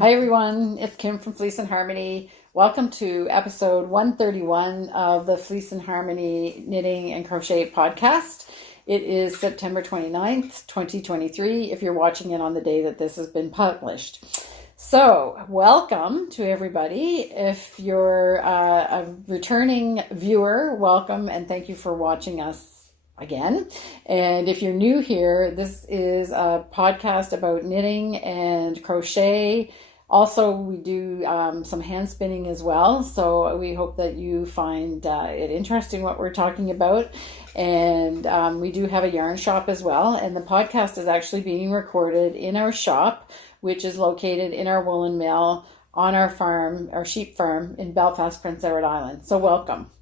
Hi everyone, it's Kim from Fleece and Harmony. Welcome to episode 131 of the Fleece and Harmony Knitting and Crochet podcast. It is September 29th, 2023, if you're watching it on the day that this has been published. So, welcome to everybody. If you're a returning viewer, welcome and thank you for watching us again. And if you're new here, this is a podcast about knitting and crochet. Also, we do some hand spinning as well. So we hope that you find it interesting what we're talking about. And we do have a yarn shop as well. And the podcast is actually being recorded in our shop, which is located in our woolen mill on our farm, our sheep farm in Belfast, Prince Edward Island. So welcome.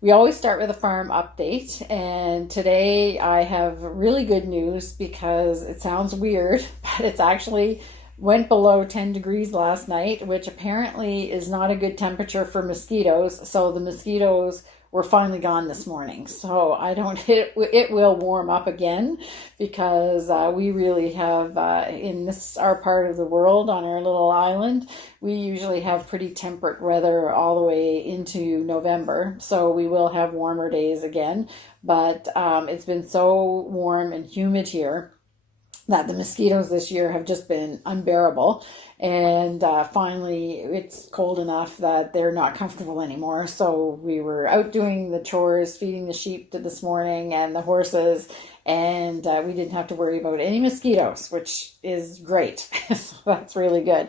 We always start with a farm update, and today I have really good news because it sounds weird, but it's actually went below 10 degrees last night, which apparently is not a good temperature for mosquitoes. So the mosquitoes were finally gone this morning. So it will warm up again because we really have, in our part of the world on our little island, we usually have pretty temperate weather all the way into November. So we will have warmer days again, but it's been so warm and humid here that the mosquitoes this year have just been unbearable. And finally, it's cold enough that they're not comfortable anymore. So we were out doing the chores, feeding the sheep this morning and the horses, and we didn't have to worry about any mosquitoes, which is great. So that's really good.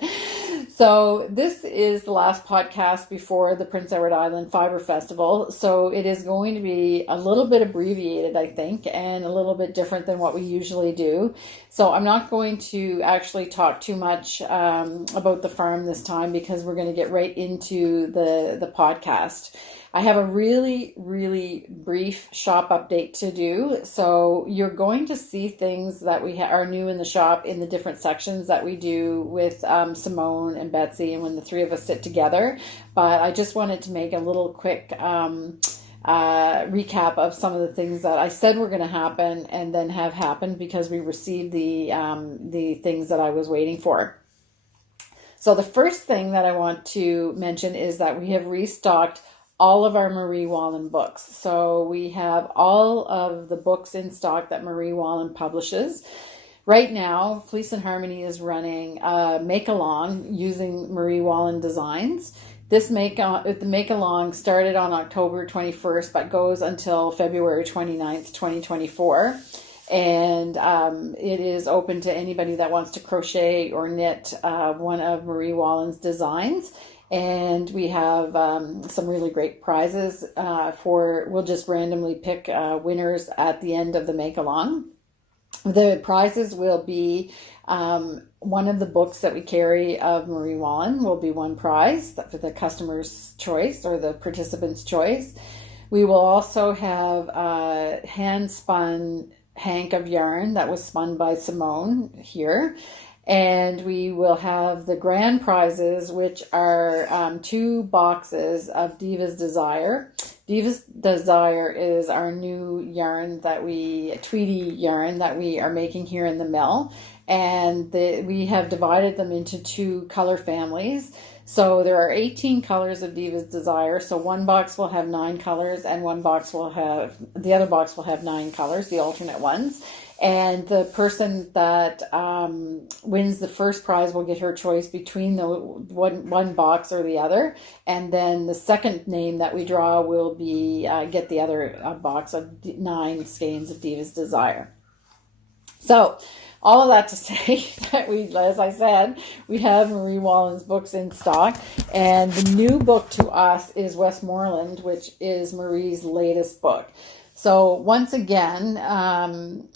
So this is the last podcast before the Prince Edward Island Fibre Festival. So it is going to be a little bit abbreviated, I think, and a little bit different than what we usually do. So I'm not going to actually talk too much about the farm this time because we're going to get right into the podcast. I have a really, really brief shop update to do. So you're going to see things that we are new in the shop in the different sections that we do with Simone and Betsy and when the three of us sit together. But I just wanted to make a little quick recap of some of the things that I said were going to happen and then have happened because we received the things that I was waiting for. So the first thing that I want to mention is that we have restocked all of our Marie Wallin books. So we have all of the books in stock that Marie Wallin publishes. Right now, Fleece and Harmony is running Make Along using Marie Wallin designs. This Make Along started on October 21st, but goes until February 29th, 2024. And it is open to anybody that wants to crochet or knit one of Marie Wallin's designs. And we have some really great prizes we'll just randomly pick winners at the end of the Make Along. The prizes will be one of the books that we carry of Marie Wallin will be one prize for the customer's choice or the participant's choice. We will also have a hand-spun hank of yarn that was spun by Simone here. And we will have the grand prizes, which are 2 boxes of Diva's Desire. Diva's Desire is our new yarn tweedy yarn that we are making here in the mill. And we have divided them into 2 color families. So there are 18 colors of Diva's Desire. So one box will have 9 colors and the other box will have 9 colors, the alternate ones. And the person that wins the first prize will get her choice between the one box or the other. And then the second name that we draw will be get the other box of 9 skeins of Diva's Desire. So all of that to say that as I said, we have Marie Wallin's books in stock. And the new book to us is Westmoreland, which is Marie's latest book. So once again,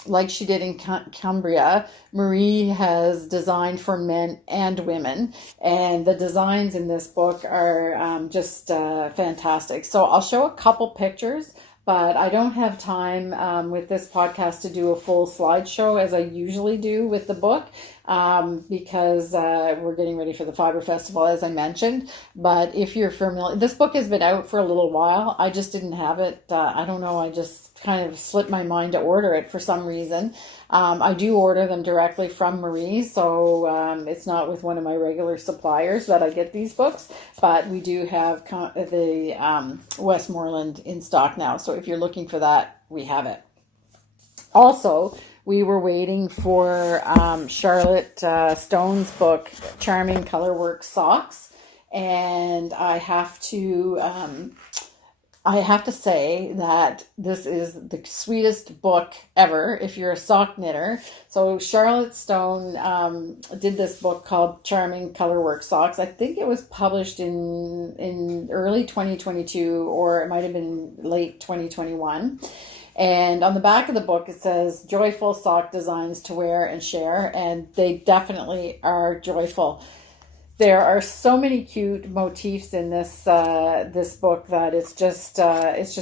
like she did in Cumbria, Marie has designed for men and women, and the designs in this book are just fantastic. So I'll show a couple pictures, but I don't have time with this podcast to do a full slideshow as I usually do with the book. because we're getting ready for the Fibre Festival, as I mentioned. But if you're familiar, this book has been out for a little while. I just didn't have it. I don't know. I just kind of slipped my mind to order it for some reason. I do order them directly from Marie, so it's not with one of my regular suppliers that I get these books, but we do have the Westmoreland in stock now. So if you're looking for that, we have it. Also, we were waiting for Charlotte Stone's book, Charming Colorwork Socks, and I have to say that this is the sweetest book ever if you're a sock knitter. So Charlotte Stone did this book called Charming Colorwork Socks. I think it was published in early 2022, or it might have been late 2021. And on the back of the book, it says joyful sock designs to wear and share. And they definitely are joyful. There are so many cute motifs in this this book that it's just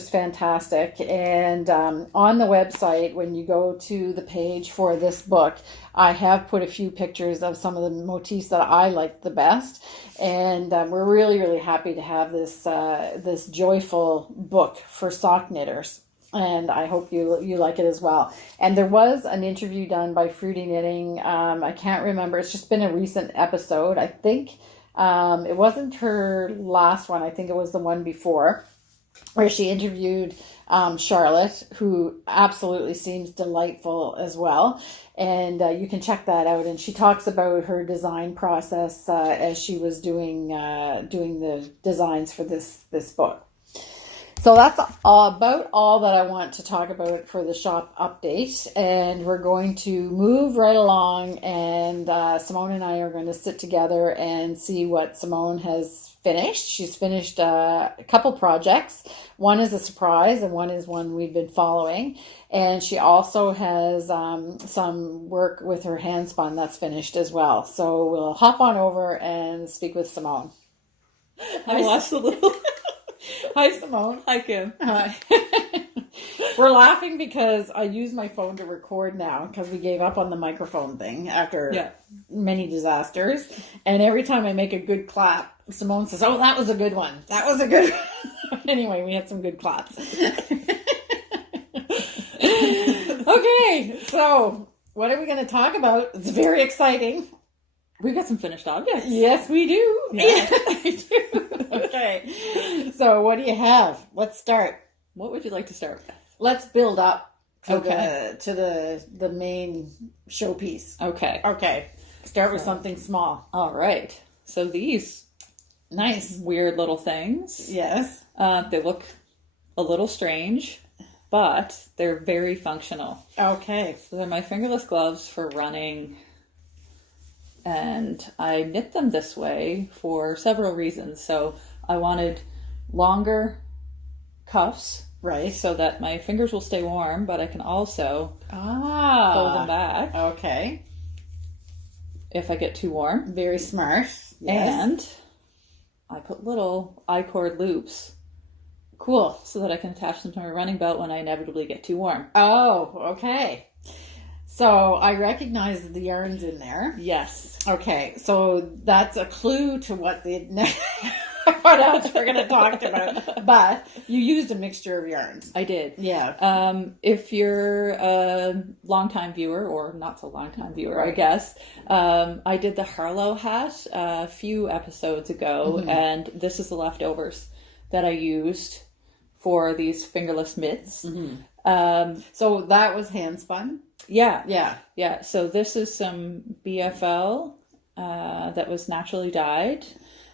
fantastic. And on the website, when you go to the page for this book, I have put a few pictures of some of the motifs that I like the best. And we're really, really happy to have this this joyful book for sock knitters. And I hope you like it as well. And there was an interview done by Fruity Knitting. I can't remember. It's just been a recent episode. I think it wasn't her last one. I think it was the one before, where she interviewed Charlotte, who absolutely seems delightful as well. And you can check that out. And she talks about her design process as she was doing the designs for this book. So that's about all that I want to talk about for the shop update. And we're going to move right along, and Simone and I are going to sit together and see what Simone has finished. She's finished a couple projects. One is a surprise, and one is one we've been following. And she also has some work with her hand spun that's finished as well. So we'll hop on over and speak with Simone. I watched a little... Hi, Simone. Hi, Kim. Hi. We're laughing because I use my phone to record now because we gave up on the microphone thing after many disasters. And every time I make a good clap, Simone says, "Oh, that was a good one. That was a good one." Anyway, we had some good claps. Okay, so what are we going to talk about? It's very exciting. We got some finished objects. Yes, we do. Yeah. We do. Okay. So what do you have? Let's start. What would you like to start with? Let's build up to Okay. the main showpiece. Okay. Okay. Start with something small. All right. So these Nice. weird little things, Yes. they look a little strange, but they're very functional. Okay. So they're my fingerless gloves for running. And I knit them this way for several reasons. So I wanted longer cuffs, Right. so that my fingers will stay warm, but I can also fold them back Okay. if I get too warm. Very smart. Yes. And I put little I-cord loops Cool. so that I can attach them to my running belt when I inevitably get too warm. Oh, okay. So I recognize the yarns in there. Yes. Okay, so that's a clue to what what else we're going to talk about. But you used a mixture of yarns. I did. Yeah. If you're a longtime viewer, or not so longtime viewer, I guess, I did the Harlow hat a few episodes ago, and this is the leftovers that I used for these fingerless mitts. So that was hand spun? Yeah. Yeah. Yeah, so this is some BFL that was naturally dyed,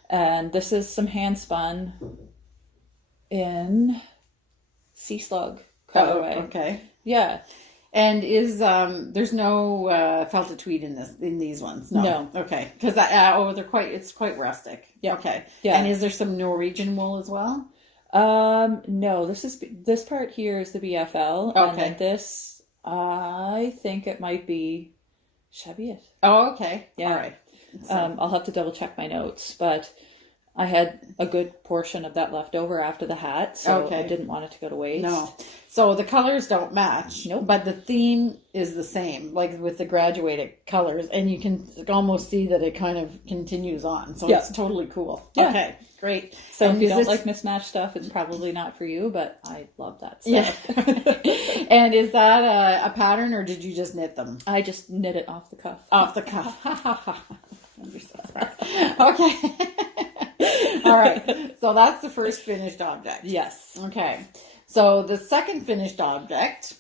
and this is some hand spun in sea slug colorway. Oh, okay. Yeah. And is there's no felted tweed in these ones? No. Okay. Because it's quite rustic. Yeah. Okay. Yeah. And is there some Norwegian wool as well? No, this part here is the BFL, and Okay. then this, I think it might be Cheviot. Oh, okay. Yeah. All right. So, I'll have to double check my notes, but I had a good portion of that left over after the hat, so Okay. I didn't want it to go to waste. No. So the colors don't match. Nope. But the theme is the same, like with the graduated colors. And you can almost see that it kind of continues on. So it's totally cool. Yeah. Okay, great. So and if you don't like mismatched stuff, it's probably not for you, but I love that stuff. Yeah. And is that a pattern, or did you just knit them? I just knit it off the cuff. Off the cuff. You're so smart. Okay. All right. So that's the first finished object. Yes. Okay. So the second finished object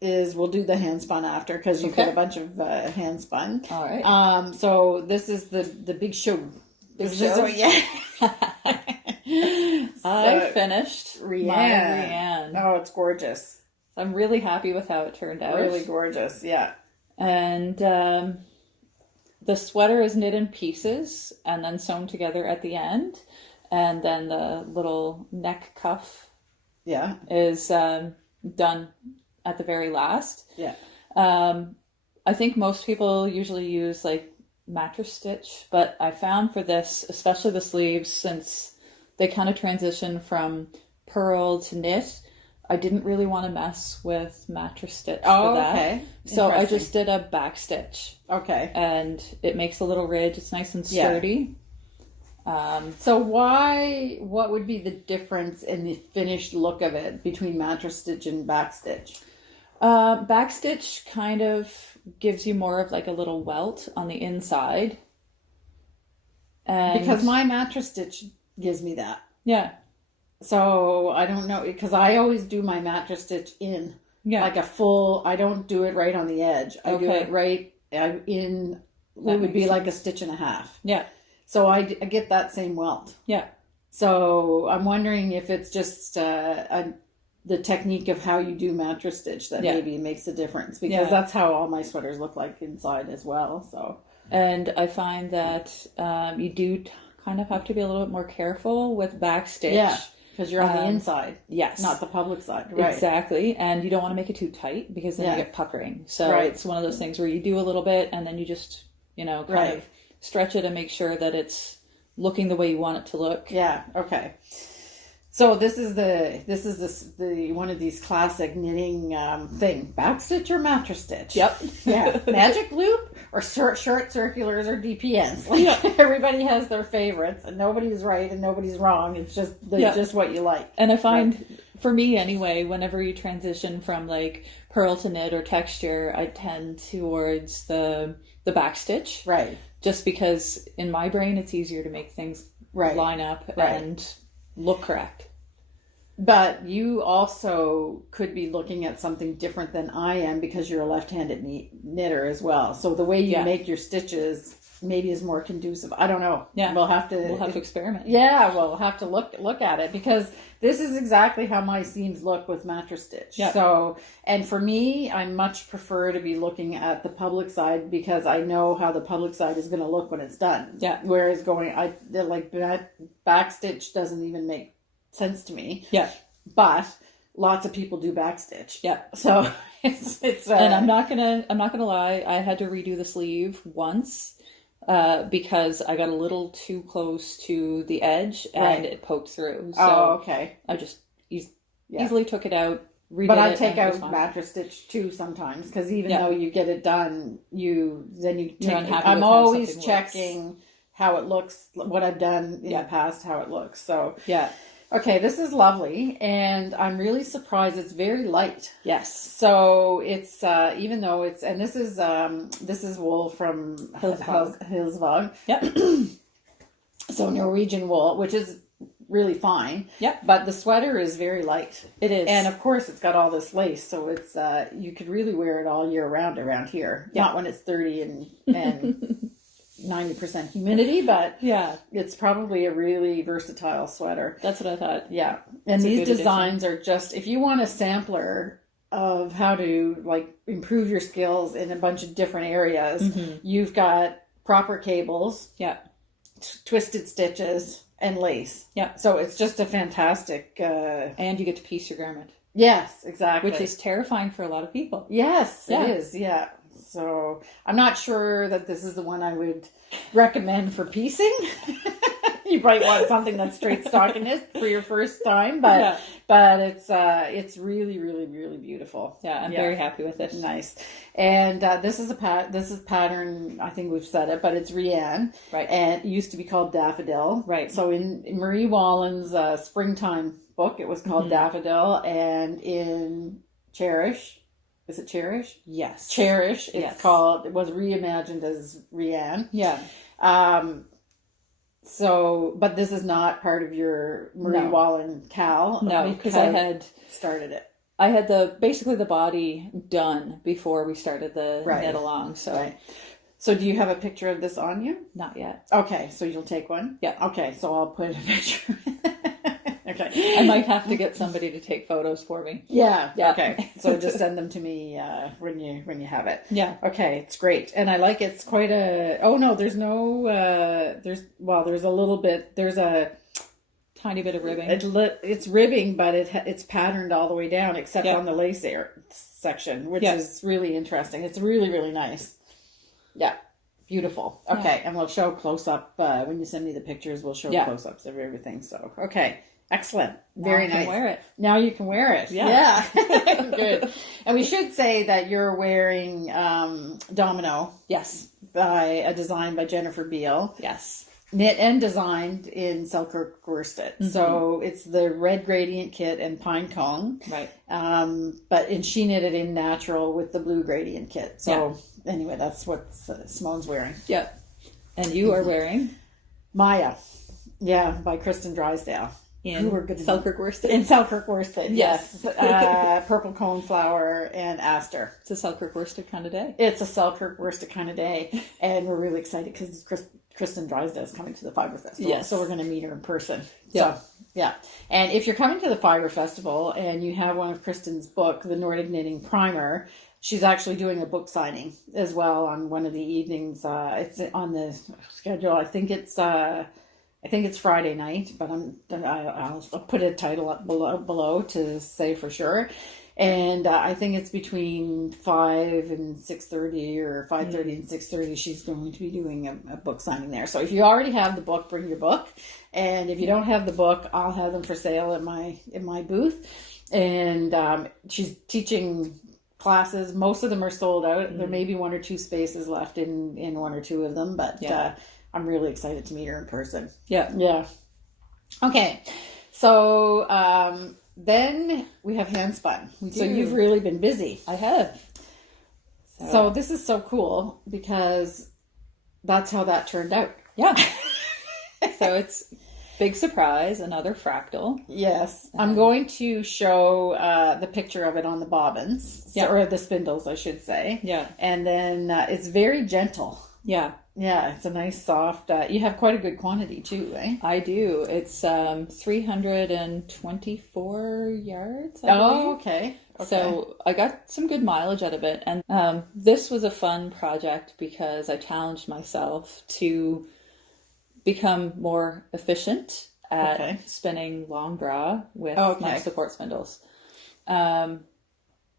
is, we'll do the hand spun after, because you've got a bunch of hand spun. All right. So this is the big show. Yeah. I finished Rian. my Rian. Oh, it's gorgeous. I'm really happy with how it turned out. Really gorgeous. Yeah. And the sweater is knit in pieces and then sewn together at the end. And then the little neck cuff is done at the very last. Yeah. I think most people usually use like mattress stitch, but I found for this, especially the sleeves, since they kind of transition from purl to knit, I didn't really want to mess with mattress stitch for that. Okay. So I just did a back stitch. Okay. And it makes a little ridge. It's nice and sturdy. So what would be the difference in the finished look of it between mattress stitch and back stitch? Back stitch kind of gives you more of like a little welt on the inside. And because my mattress stitch gives me that. Yeah. So I don't know, because I always do my mattress stitch in like a full, I don't do it right on the edge. I do it right in, it would be like a stitch and a half. Yeah. So I get that same welt. Yeah. So I'm wondering if it's just the technique of how you do mattress stitch that maybe makes a difference, because that's how all my sweaters look like inside as well. So, and I find that you do kind of have to be a little bit more careful with back stitch. Yeah, because you're on the inside. Yes. Not the public side. Right. Exactly. And you don't want to make it too tight, because then you get puckering. So it's one of those things where you do a little bit and then you just, kind of stretch it and make sure that it's looking the way you want it to look. Yeah. Okay. So this is the one of these classic knitting thing: backstitch or mattress stitch. Yep. Yeah. Magic loop or short circulars or DPNs. Like everybody has their favorites, and nobody's right and nobody's wrong. It's just just what you like. And I find, for me anyway, whenever you transition from like purl to knit or texture, I tend towards the backstitch. Right. Just because in my brain it's easier to make things line up and look correct. But you also could be looking at something different than I am, because you're a left-handed knitter as well. So the way you make your stitches maybe is more conducive. I don't know. Yeah. We'll have to experiment. Yeah, we'll have to look at it, because this is exactly how my seams look with mattress stitch. Yep. So, and for me, I much prefer to be looking at the public side, because I know how the public side is going to look when it's done. Yeah. Whereas back stitch doesn't even make sense to me. Yeah. But lots of people do back stitch. Yeah. So it's and I'm not gonna lie, I had to redo the sleeve once because I got a little too close to the edge and it poked through. So okay. I just easily took it out. But I take out mattress stitch too sometimes, because even though you get it done, you're unhappy. I'm always checking how it looks, what I've done in the past, how it looks. So okay, this is lovely, and I'm really surprised it's very light. Yes. So it's even though it's, and this is wool from Hillsvåg. Yep. So Norwegian wool, which is really fine. Yep. But the sweater is very light. It is. And of course it's got all this lace, so it's you could really wear it all year round around here. Yep. Not when it's 30 and 90% humidity, but it's probably a really versatile sweater. That's what I thought. Yeah. And these designs are just, if you want a sampler of how to like improve your skills in a bunch of different areas, you've got proper cables, twisted stitches, and lace. Yeah. So it's just a fantastic and you get to piece your garment. Yes, exactly. Which is terrifying for a lot of people. Yes, it is. Yeah. So I'm not sure that this is the one I would recommend for piecing. You might want something that's straight stockinist for your first time, but it's really, really, really beautiful. Yeah, I'm very happy with it. Nice. And this is pattern, I think we've said it, but it's Rian. Right. And it used to be called Daffodil. Right. So in Marie Wallin's springtime book, it was called Daffodil, and in Cherish, is it Cherish? Yes. Cherish. It was reimagined as Rian. Yeah. So, but this is not part of your Marie Wallin Cowl. No, because I had started it. I had basically the body done before we started the knit along. So, So do you have a picture of this on you? Not yet. Okay, so you'll take one? Yeah. Okay, so I'll put a picture. Okay. I might have to get somebody to take photos for me. Yeah. Okay. So just send them to me when you have it. Yeah. Okay, it's great, and I like it's quite a. Oh no, there's no. There's a little bit. There's a tiny bit of ribbing. It's ribbing, but it's patterned all the way down except on the lace section, which is really interesting. It's really, really nice. Yeah. Beautiful. Okay, and we'll show close up when you send me the pictures. We'll show close ups of everything. So okay. Excellent. Very nice. Wear it. Now you can wear it. Yeah. Good. And we should say that you're wearing Domino. Yes. By a design by Jennifer Beal. Yes. Knit and designed in Selkirk worsted. So it's the red gradient kit and pine cone. Right. And she knitted in natural with the blue gradient kit. So anyway, that's what Simone's wearing. Yeah. And you are wearing Maya. Yeah, by Kristen Drysdale. In Selkirk worsted. In Selkirk worsted, yes. Purple coneflower and aster. It's a Selkirk worsted kind of day. It's a Selkirk worsted kind of day. And we're really excited because Kristen Drysdale is coming to the Fibre Festival. Yes. So we're going to meet her in person. Yeah. So, yeah. And if you're coming to the Fibre Festival and you have one of Kristen's book, The Nordic Knitting Primer, she's actually doing a book signing as well on one of the evenings. It's on the schedule. I think it's Friday night, but I'll put a title up below to say for sure. And I think it's between 5 and 6:30 or 5:30 and 6:30. She's going to be doing a book signing there. So if you already have the book, bring your book. And if you don't have the book, I'll have them for sale in my booth. And she's teaching classes. Most of them are sold out. There may be one or two spaces left in one or two of them, but I'm really excited to meet her in person. Yeah. Yeah. Okay. So then we have handspun. So you've really been busy. I have. So this is so cool because that's how that turned out. Yeah. So it's big surprise, another fractal. Yes. I'm going to show the picture of it on the bobbins. Or the spindles, I should say. Yeah. And then it's very gentle. Yeah. Yeah, it's a nice soft, you have quite a good quantity too, eh? I do. It's 324 yards, I believe. Okay. So I got some good mileage out of it. And this was a fun project because I challenged myself to become more efficient at spinning long draw with my support spindles.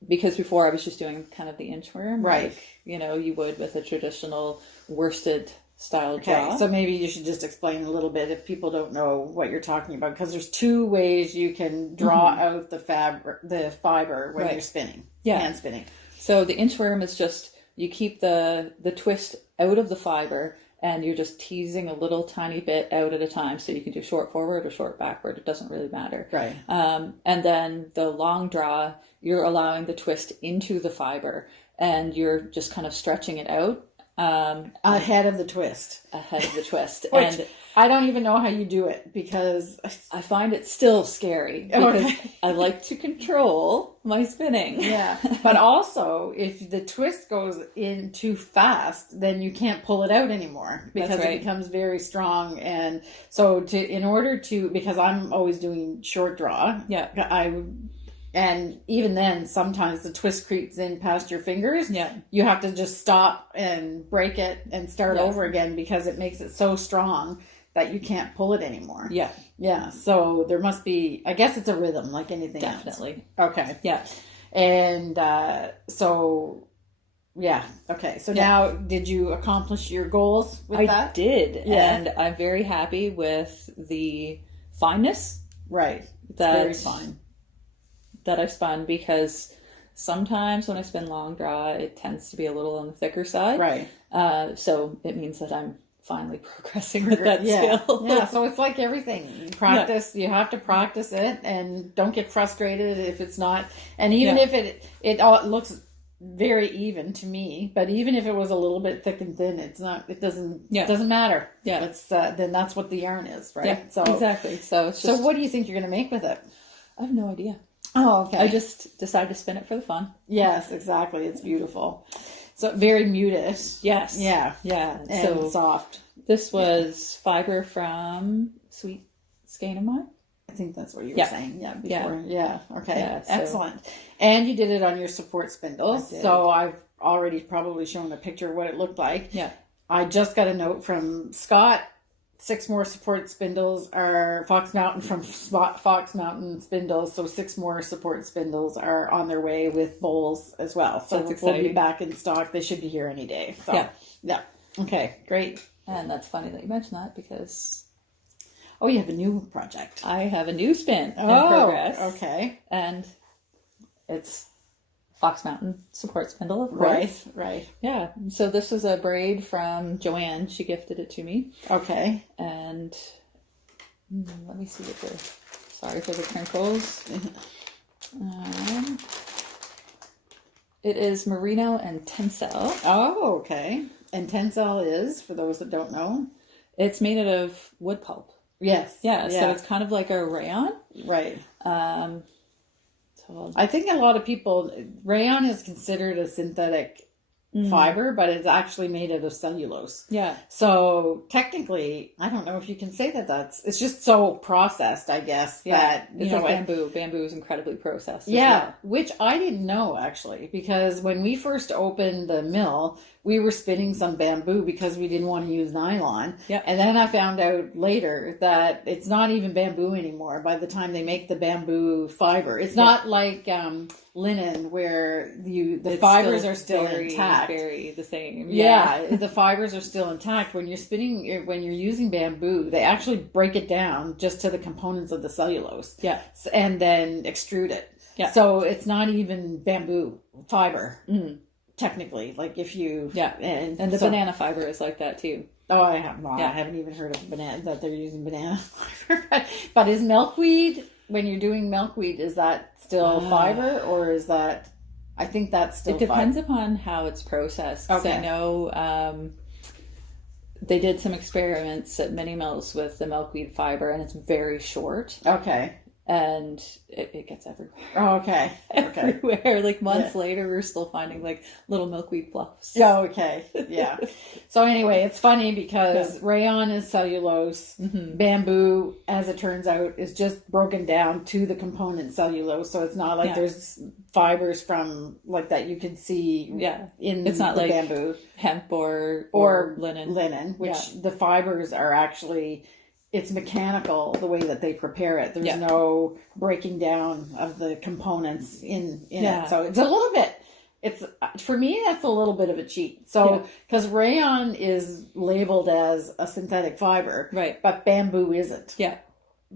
Because before I was just doing kind of the inchworm, like, you would with a traditional worsted style draw. So maybe you should just explain a little bit if people don't know what you're talking about, because there's two ways you can draw out the fiber when you're spinning, hand spinning. So the inchworm is just, you keep the twist out of the fiber and you're just teasing a little tiny bit out at a time. So you can do short forward or short backward. It doesn't really matter. Right. And then the long draw, you're allowing the twist into the fiber and you're just kind of stretching it out. Ahead of the twist. Ahead of the twist. Which, and I don't even know how you do it because I find it still scary because I like to control my spinning. Yeah. But also, if the twist goes in too fast, then you can't pull it out anymore because it becomes very strong. And so because I'm always doing short draw, and even then, sometimes the twist creeps in past your fingers. Yeah. You have to just stop and break it and start over again because it makes it so strong that you can't pull it anymore. Yeah. Yeah. So there must be, I guess it's a rhythm like anything else. Definitely. Okay. Yeah. And so Yeah. Okay. So now, did you accomplish your goals with that? I did. Yeah. And I'm very happy with the fineness. Right. It's very fine. That I spun, because sometimes when I spin long draw, it tends to be a little on the thicker side. Right. So it means that I'm finally progressing with that skill. Yeah. So it's like everything. You practice. You have to practice it, and don't get frustrated if it's not. And even if it all looks very even to me, but even if it was a little bit thick and thin, it's not. It doesn't matter. Yeah. It's then that's what the yarn is, right? Yeah. So exactly. So it's just, so what do you think you're going to make with it? I have no idea. Oh, okay. I just decided to spin it for the fun. Yes, exactly. It's beautiful. So very muted. Yes. Yeah. Yeah. And so soft. This was Fibre from Sweet Skein of Mine. I think that's what you were saying. Yeah. Before. Yeah. Okay. Yeah, Excellent. And you did it on your support spindles. So I've already probably shown a picture of what it looked like. Yeah. I just got a note from Scott. 6 more support spindles are Fox Mountain from Fox Mountain Spindles. So 6 more support spindles are on their way with bowls as well. So we'll be back in stock. They should be here any day. So, yeah. Okay, great. And that's funny that you mentioned that, because you have a new project. I have a new spin in progress. Okay. And it's Fox Mountain support spindle, of course. Right. Yeah. So this was a braid from Joanne. She gifted it to me. Okay. And let me see what sorry for the crinkles. It is merino and tencel. Oh, okay. And tencel is, for those that don't know, it's made out of wood pulp. Yes. Yeah. So it's kind of like a rayon. Right. I think a lot of people, rayon is considered a synthetic fiber, but it's actually made out of cellulose. Yeah. So technically, I don't know if you can say it's just so processed, I guess, that, it's like bamboo. Bamboo is incredibly processed. Yeah. Which I didn't know, actually, because when we first opened the mill, we were spinning some bamboo because we didn't want to use nylon. Yeah. And then I found out later that it's not even bamboo anymore by the time they make the bamboo fiber. It's not like linen where the fibers are still intact. Very the same. Yeah, the fibers are still intact. When you're using bamboo, they actually break it down just to the components of the cellulose. Yeah. And then extrude it. Yeah. So it's not even bamboo fiber. Technically, like if you and the banana fiber is like that too. Oh, I haven't even heard of that they're using banana fiber. But is milkweed, when you're doing milkweed, is that still fiber, or is that? I think that's still. It depends upon how it's processed. Okay. I know they did some experiments at mini mills with the milkweed fiber, and it's very short. Okay. And it gets everywhere. Oh, okay. Everywhere. Like months later, we're still finding like little milkweed fluffs. Oh, okay. Yeah. So anyway, it's funny because rayon is cellulose. Bamboo, as it turns out, is just broken down to the component cellulose. So it's not like there's fibers from like that you can see in it's not the like bamboo. Hemp or linen. Linen, which the fibers are actually... It's mechanical the way that they prepare it. There's no breaking down of the components in it. So it's a little bit, for me, that's a little bit of a cheat. So, because rayon is labeled as a synthetic fiber, right? But bamboo isn't. Yeah.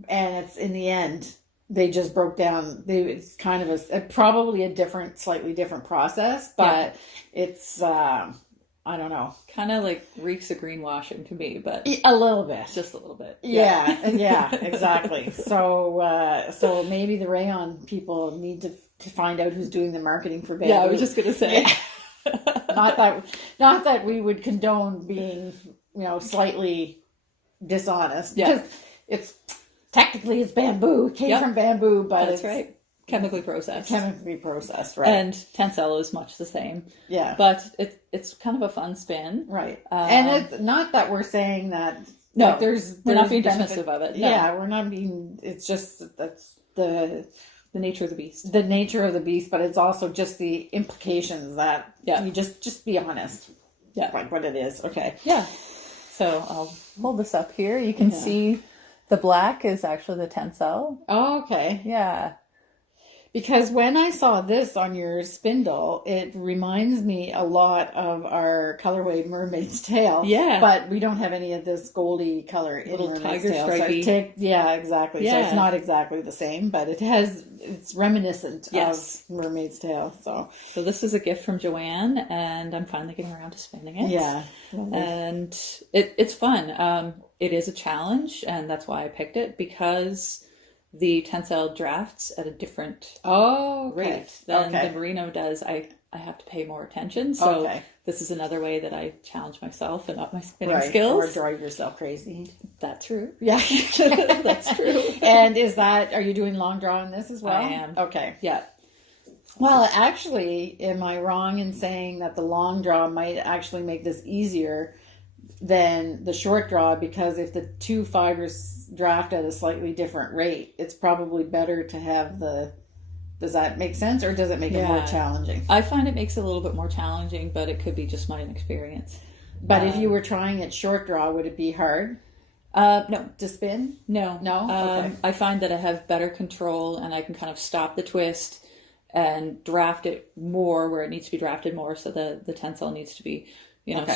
And it's in the end, they just broke down. It's kind of probably a slightly different process, but it's, I don't know. Kind of like reeks of greenwashing to me, but a little bit, just a little bit. Yeah, exactly. So maybe the rayon people need to find out who's doing the marketing for bamboo. Yeah, I was just gonna say. not that we would condone being, slightly dishonest. Yeah, because it's bamboo. It came from bamboo, but that's right. Chemically processed, right? And tencel is much the same. Yeah, but it's kind of a fun spin, right? And it's not that we're saying that. No, we're not being dismissive of it. No. Yeah, we're not being. It's just that's the nature of the beast. The nature of the beast, but it's also just the implications that you just be honest. Yeah, like what it is. Okay. Yeah. So I'll hold this up here. You can see the black is actually the tencel. Oh, okay. Yeah. Because when I saw this on your spindle, it reminds me a lot of our colorway Mermaid's Tail. Yeah. But we don't have any of this goldy color in Little Mermaid's tiger Tail. stripey. So yeah, exactly. Yeah. So it's not exactly the same, but it's reminiscent Yes. of Mermaid's Tail. So this is a gift from Joanne, and I'm finally getting around to spinning it. Yeah. And it's fun. It is a challenge, and that's why I picked it, because the tensile drafts at a different rate than the merino does. I have to pay more attention. So this is another way that I challenge myself and up my spinning skills. Or drive yourself crazy. That's true. Yeah. That's true. And are you doing long draw in this as well? I am. Okay. Yeah. Well, actually, am I wrong in saying that the long draw might actually make this easier than the short draw? Because if the two fibers draft at a slightly different rate, it's probably better to have does that make sense, or does it make it more challenging? I find it makes it a little bit more challenging, but it could be just my inexperience. But if you were trying it short draw, would it be hard? No. To spin? No. Okay. I find that I have better control, and I can kind of stop the twist and draft it more where it needs to be drafted more, so the tensile needs to be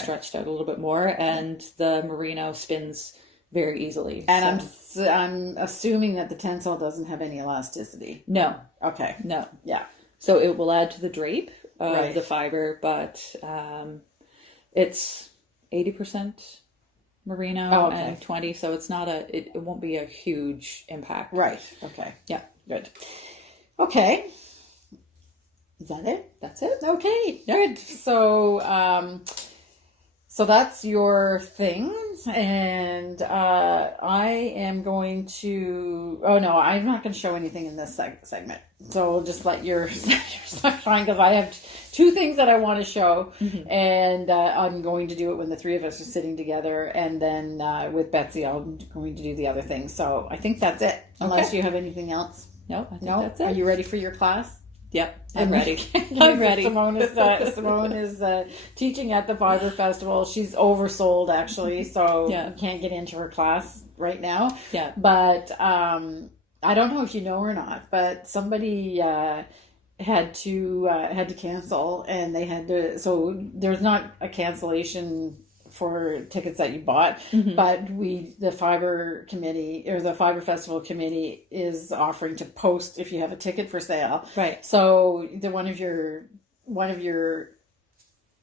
stretched out a little bit more, and the merino spins very easily. And I'm assuming that the tensile doesn't have any elasticity. No. Okay. No. Yeah. So it will add to the drape of the fiber, but it's 80% merino and 20, so it's not it won't be a huge impact. Right. Okay. Yeah. Good. Okay. Is that it? That's it. Okay. Good. So that's your thing, and I am going to. Oh no, I'm not going to show anything in this segment. So we'll just let your stuff shine, because I have two things that I want to show, and I'm going to do it when the three of us are sitting together, and then with Betsy, I'm going to do the other thing. So I think that's it. Unless you have anything else. No, I think that's it. Are you ready for your class? Yep, I'm ready. I'm ready. Simone is teaching at the Fibre Festival. She's oversold, actually, so you can't get into her class right now. Yeah. But I don't know if you know or not, but somebody had to cancel, and they had to. So there's not a cancellation for tickets that you bought, but the Fibre committee, or the Fibre Festival committee, is offering to post if you have a ticket for sale. Right. So one of your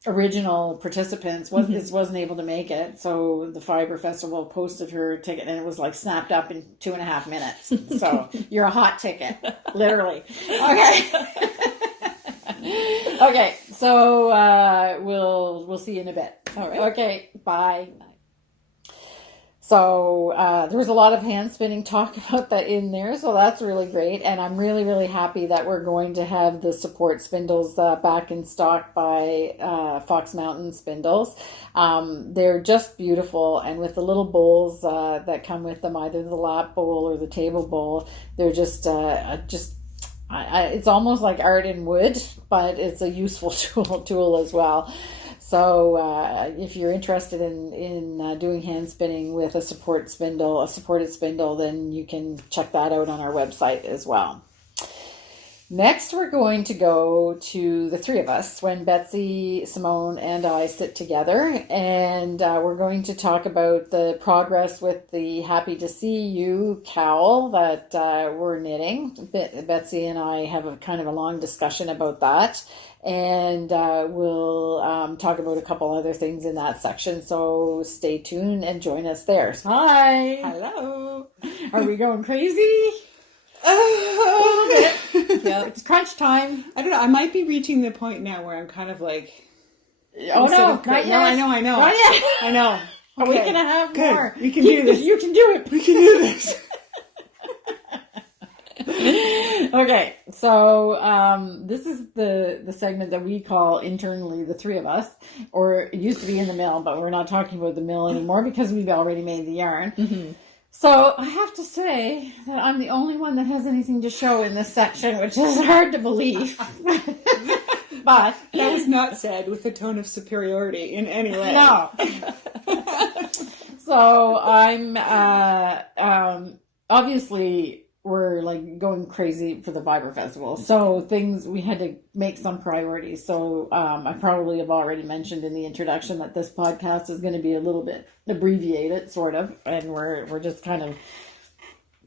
original participants wasn't able to make it, so the Fibre Festival posted her ticket, and it was like snapped up in 2.5 minutes. So you're a hot ticket, literally. Okay. Okay, so we'll see you in a bit. All right. Okay, bye. So there was a lot of hand spinning talk about that in there, so that's really great. And I'm really, really happy that we're going to have the support spindles back in stock by Fox Mountain Spindles. They're just beautiful, and with the little bowls that come with them, either the lap bowl or the table bowl, they're just it's almost like art in wood, but it's a useful tool as well. So if you're interested in doing hand spinning with a supported spindle, then you can check that out on our website as well. Next, we're going to go to the three of us when Betsy, Simone, and I sit together, and we're going to talk about the progress with the Happy to See Ewe Cowl that we're knitting. Betsy and I have a kind of a long discussion about that, and we'll talk about a couple other things in that section. So stay tuned and join us there. Hi. Hello. Are we going crazy? A little bit. Yep. It's crunch time. I don't know. I might be reaching the point now where I'm kind of like. Oh no! Not yet. No, I know. Not yet. I know. Are we gonna have Good. more? We can do this. You can do it. We can do this. Okay, so this is the segment that we call internally the three of us, or it used to be in the mill, but we're not talking about the mill anymore because we've already made the yarn. Mm-hmm. So I have to say that I'm the only one that has anything to show in this section, which is hard to believe. But that was not said with a tone of superiority in any way. No. So I'm obviously were like going crazy for the Fibre Festival. So we had to make some priorities. So I probably have already mentioned in the introduction that this podcast is going to be a little bit abbreviated, sort of, and we're just kind of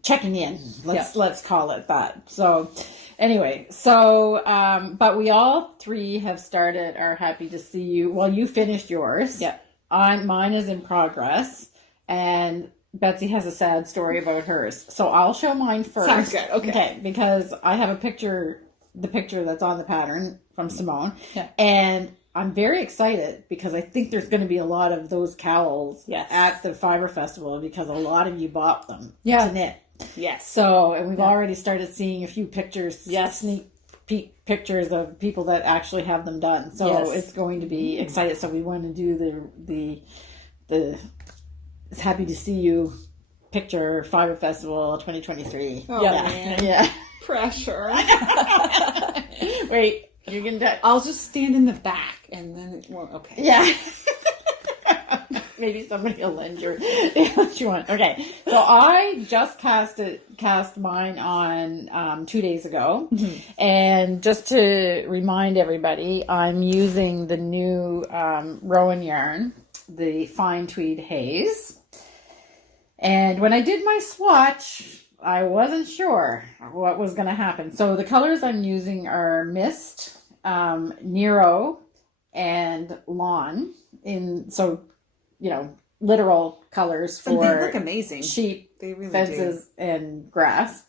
checking in. Let's call it that. So anyway, but we all three have started our Happy to See You. Well, you finished yours. Yeah. Mine is in progress, and Betsy has a sad story about hers. So I'll show mine first. Sounds good. Okay. Because I have the picture that's on the pattern from Simone. Yeah. And I'm very excited because I think there's going to be a lot of those cowls Yes. at the Fibre Festival because a lot of you bought them Yeah. to knit. Yes. So, and we've already started seeing a few pictures, Yes. sneak peek pictures of people that actually have them done. So Yes. it's going to be excited. So we want to do the Happy to See You picture Fibre Festival 2023. Oh, Yeah. man. Yeah. Pressure. Wait, you're going to... I'll just stand in the back and then, well, okay. Yeah. Maybe somebody will lend you what you want. Okay. So I just cast mine on 2 days ago. Mm-hmm. And just to remind everybody, I'm using the new Rowan yarn, the Fine Tweed Haze. And when I did my swatch, I wasn't sure what was going to happen. So the colors I'm using are Mist, Nero, and Lawn. Literal colors And for they look amazing. sheep, They really fences, and grass.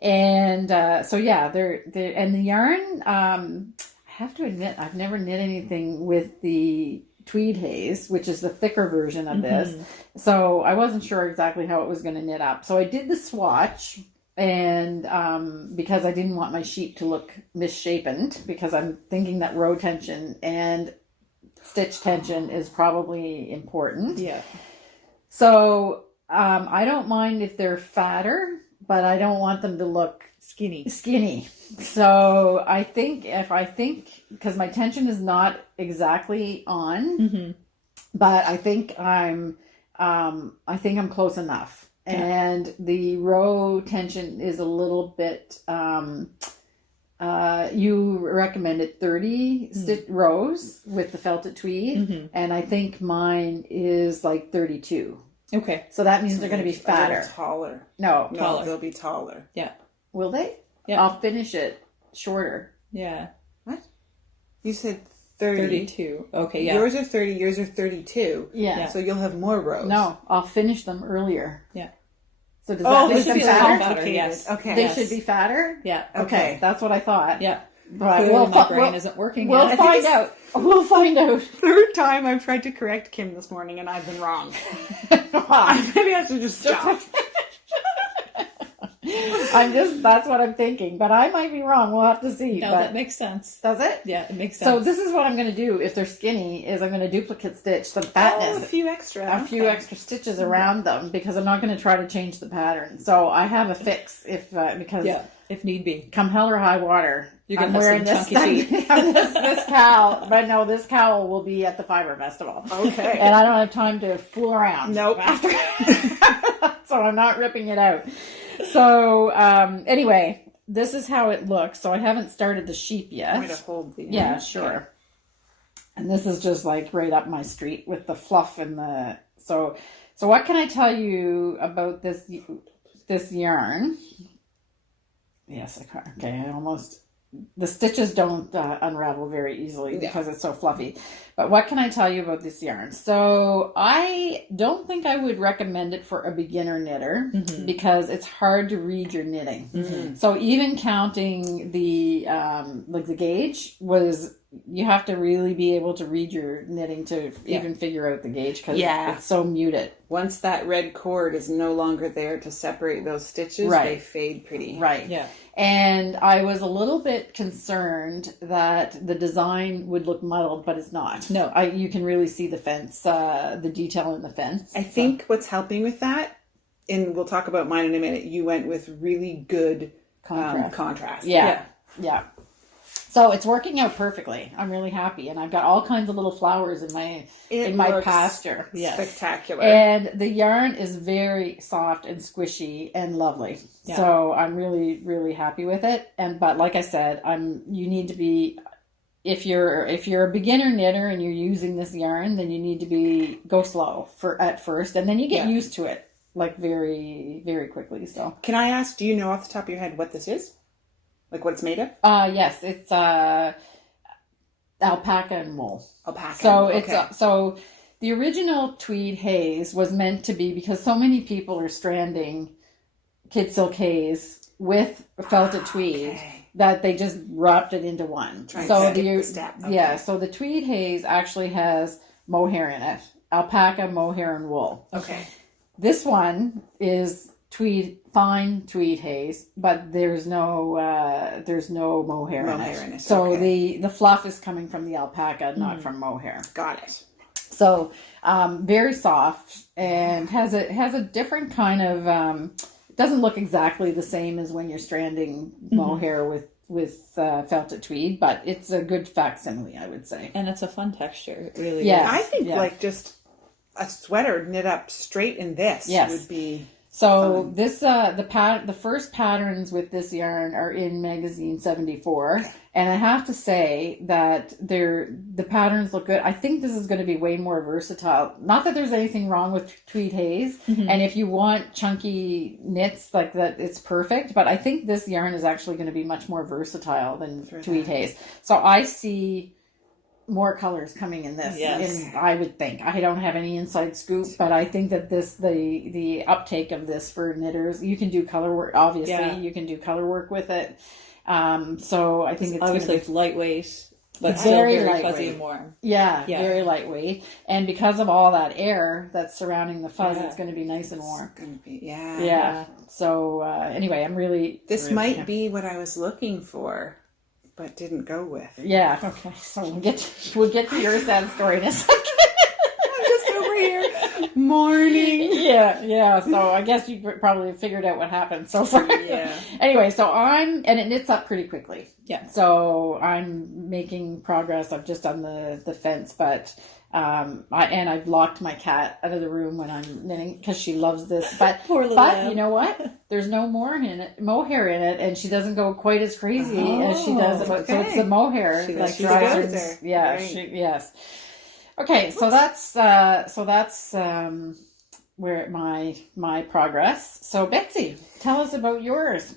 And they're and the yarn. I have to admit, I've never knit anything with the Tweed Haze, which is the thicker version of this. So I wasn't sure exactly how it was going to knit up. So I did the swatch, and because I didn't want my sheep to look misshapen, because I'm thinking that row tension and stitch tension is probably important. Yeah. So I don't mind if they're fatter, but I don't want them to look skinny. So I think because my tension is not exactly on, but I think I'm close enough. Yeah. And the row tension is a little bit, you recommended 30 rows with the felted tweed, and I think mine is like 32. Okay. So that means they're going to be fatter. Taller. No, No, they'll be taller. Yeah. Will they? Yeah. I'll finish it shorter. Yeah. What? You said 30. 32. Okay, yeah. Yours are 30, yours are 32. Yeah. So you'll have more rows. No, I'll finish them earlier. Yeah. So does that make should them be fatter? fatter, yes. Okay. They Yes. should be fatter? Yeah. Okay, that's what I thought. Yeah. But Clearly my brain isn't working We'll yet. find out. We'll find out. Third time I've tried to correct Kim this morning and I've been wrong. Maybe I should just stop. That's what I'm thinking. But I might be wrong. We'll have to see. No, but that makes sense. does it? Yeah, it makes sense. So this is what I'm going to do if they're skinny, is I'm going to duplicate stitch some fatness. A few extra stitches around them, because I'm not going to try to change the pattern. So I have a fix because if need be. come hell or high water, You're I'm gonna wearing have this some chunky sheep. this cowl. But no, this cowl will be at the Fibre Festival. Okay. And I don't have time to fool around. Nope. So I'm not ripping it out. So anyway, this is how it looks. So I haven't started the sheep yet. I'm going to hold the Yeah, sure. And this is just like right up my street with the fluff and the... So what can I tell you about this yarn? Yes, okay, I almost... The stitches don't unravel very easily because it's so fluffy. But what can I tell you about this yarn? So I don't think I would recommend it for a beginner knitter because it's hard to read your knitting. So even counting the the gauge was... You have to really be able to read your knitting to even figure out the gauge, because it's so muted. Once that red cord is no longer there to separate those stitches, they fade pretty. Right. Yeah. And I was a little bit concerned that the design would look muddled, but it's not. No. You can really see the fence, the detail in the fence. I think what's helping with that, and we'll talk about mine in a minute, you went with really good contrast. Yeah. So it's working out perfectly. I'm really happy, and I've got all kinds of little flowers in my pasture. Yes. Spectacular. And the yarn is very soft and squishy and lovely. Yeah. So I'm really, really happy with it. But like I said, you need to be, if you're a beginner knitter and you're using this yarn, then you need to go slow at first, and then you get used to it like very, very quickly. So can I ask, do you know off the top of your head what this is? Like what it's made of? Yes, it's alpaca and wool. Alpaca. So okay. So the original tweed haze was meant to be, because so many people are stranding kid silk haze with felted tweed that they just wrapped it into one. So the step. Okay. Yeah, so the tweed haze actually has mohair in it. Alpaca, mohair, and wool. Okay. This one is fine tweed haze, but there's no mohair in it. So the fluff is coming from the alpaca, not from mohair. Got it. So very soft, and has a different kind of it doesn't look exactly the same as when you're stranding mohair with felted tweed, but it's a good facsimile, I would say. And it's a fun texture. It really is. I think like just a sweater knit up straight in this would be. So fun. This the first patterns with this yarn are in magazine 74, and I have to say that the patterns look good. I think this is going to be way more versatile. Not that there's anything wrong with tweed haze, and if you want chunky knits like that, it's perfect. But I think this yarn is actually going to be much more versatile than tweed haze. So I see more colors coming in this. Yes. I would think. I don't have any inside scoop, but I think that the uptake of this for knitters, you can do color work. Obviously, you can do color work with it. So I think it's obviously it's lightweight, but it's still very lightweight. fuzzy and warm. Yeah, very lightweight, and because of all that air that's surrounding the fuzz, it's going to be nice and warm. It's going to be So anyway, I'm really. This really might be what I was looking for, but didn't go with. Yeah. Okay. So we'll get to your sad story in a second. I'm just over here mourning. Yeah. So I guess you probably figured out what happened so far. Yeah. Anyway, so and it knits up pretty quickly. Yeah. So I'm making progress. I've just done the fence, but I've locked my cat out of the room when I'm knitting because she loves this. But you know what? There's no mohair in it, and she doesn't go quite as crazy as she does. So it's the mohair drives her. Yeah. Right. Yes. Okay. So that's where my progress. So Betsy, tell us about yours.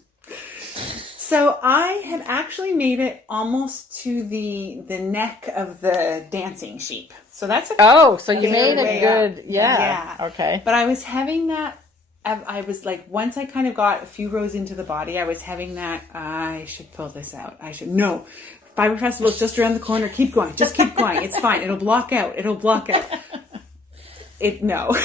So I had actually made it almost to the neck of the dancing sheep. So that's so you made it good. Up. Yeah. Okay. But I was having that. I was like, once I kind of got a few rows into the body, I was having that. I should pull this out. No. Fibre Festival's just around the corner. Keep going. Just keep going. It's fine. It'll block out. No.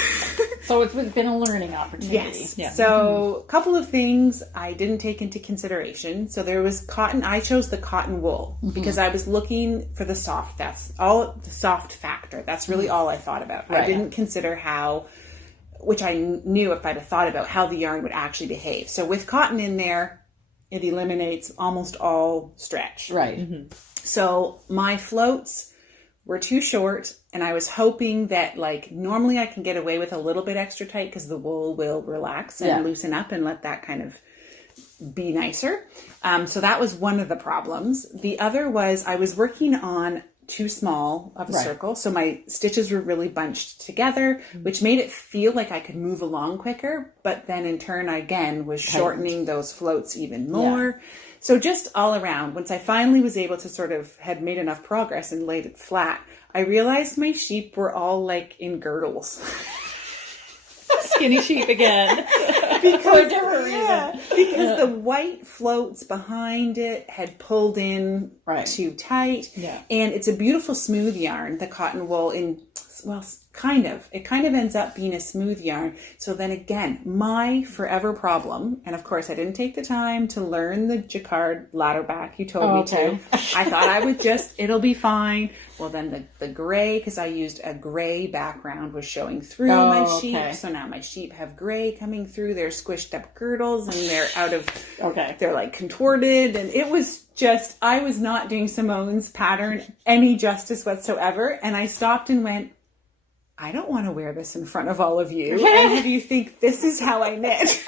So it's been a learning opportunity. Yes. Yeah. So a couple of things I didn't take into consideration. So there was cotton. I chose the cotton wool because I was looking for the soft. That's all, the soft factor. That's really all I thought about. Right. I didn't consider how, which I knew if I'd have thought about how the yarn would actually behave. So with cotton in there, it eliminates almost all stretch. Right. Mm-hmm. So my floats were too short, and I was hoping that, like, normally I can get away with a little bit extra tight because the wool will relax and loosen up and let that kind of be nicer. So that was one of the problems. The other was I was working on too small of a circle, so my stitches were really bunched together, which made it feel like I could move along quicker, but then in turn I again was shortening those floats even more. So just all around, once I finally was able to sort of had made enough progress and laid it flat, I realized my sheep were all like in girdles. Skinny sheep again. For a different reason. Because the white floats behind it had pulled in too tight. Yeah. And it's a beautiful smooth yarn, the cotton wool, It kind of ends up being a smooth yarn. So then again, my forever problem, and of course I didn't take the time to learn the jacquard ladder back you told me to. I thought I would it'll be fine. Well, then the gray, because I used a gray background, was showing through my sheep. So now my sheep have gray coming through. They're squished up girdles and they're out of, they're like contorted. And it was just, I was not doing Simone's pattern any justice whatsoever. And I stopped and went, I don't want to wear this in front of all of you and have you think this is how I knit.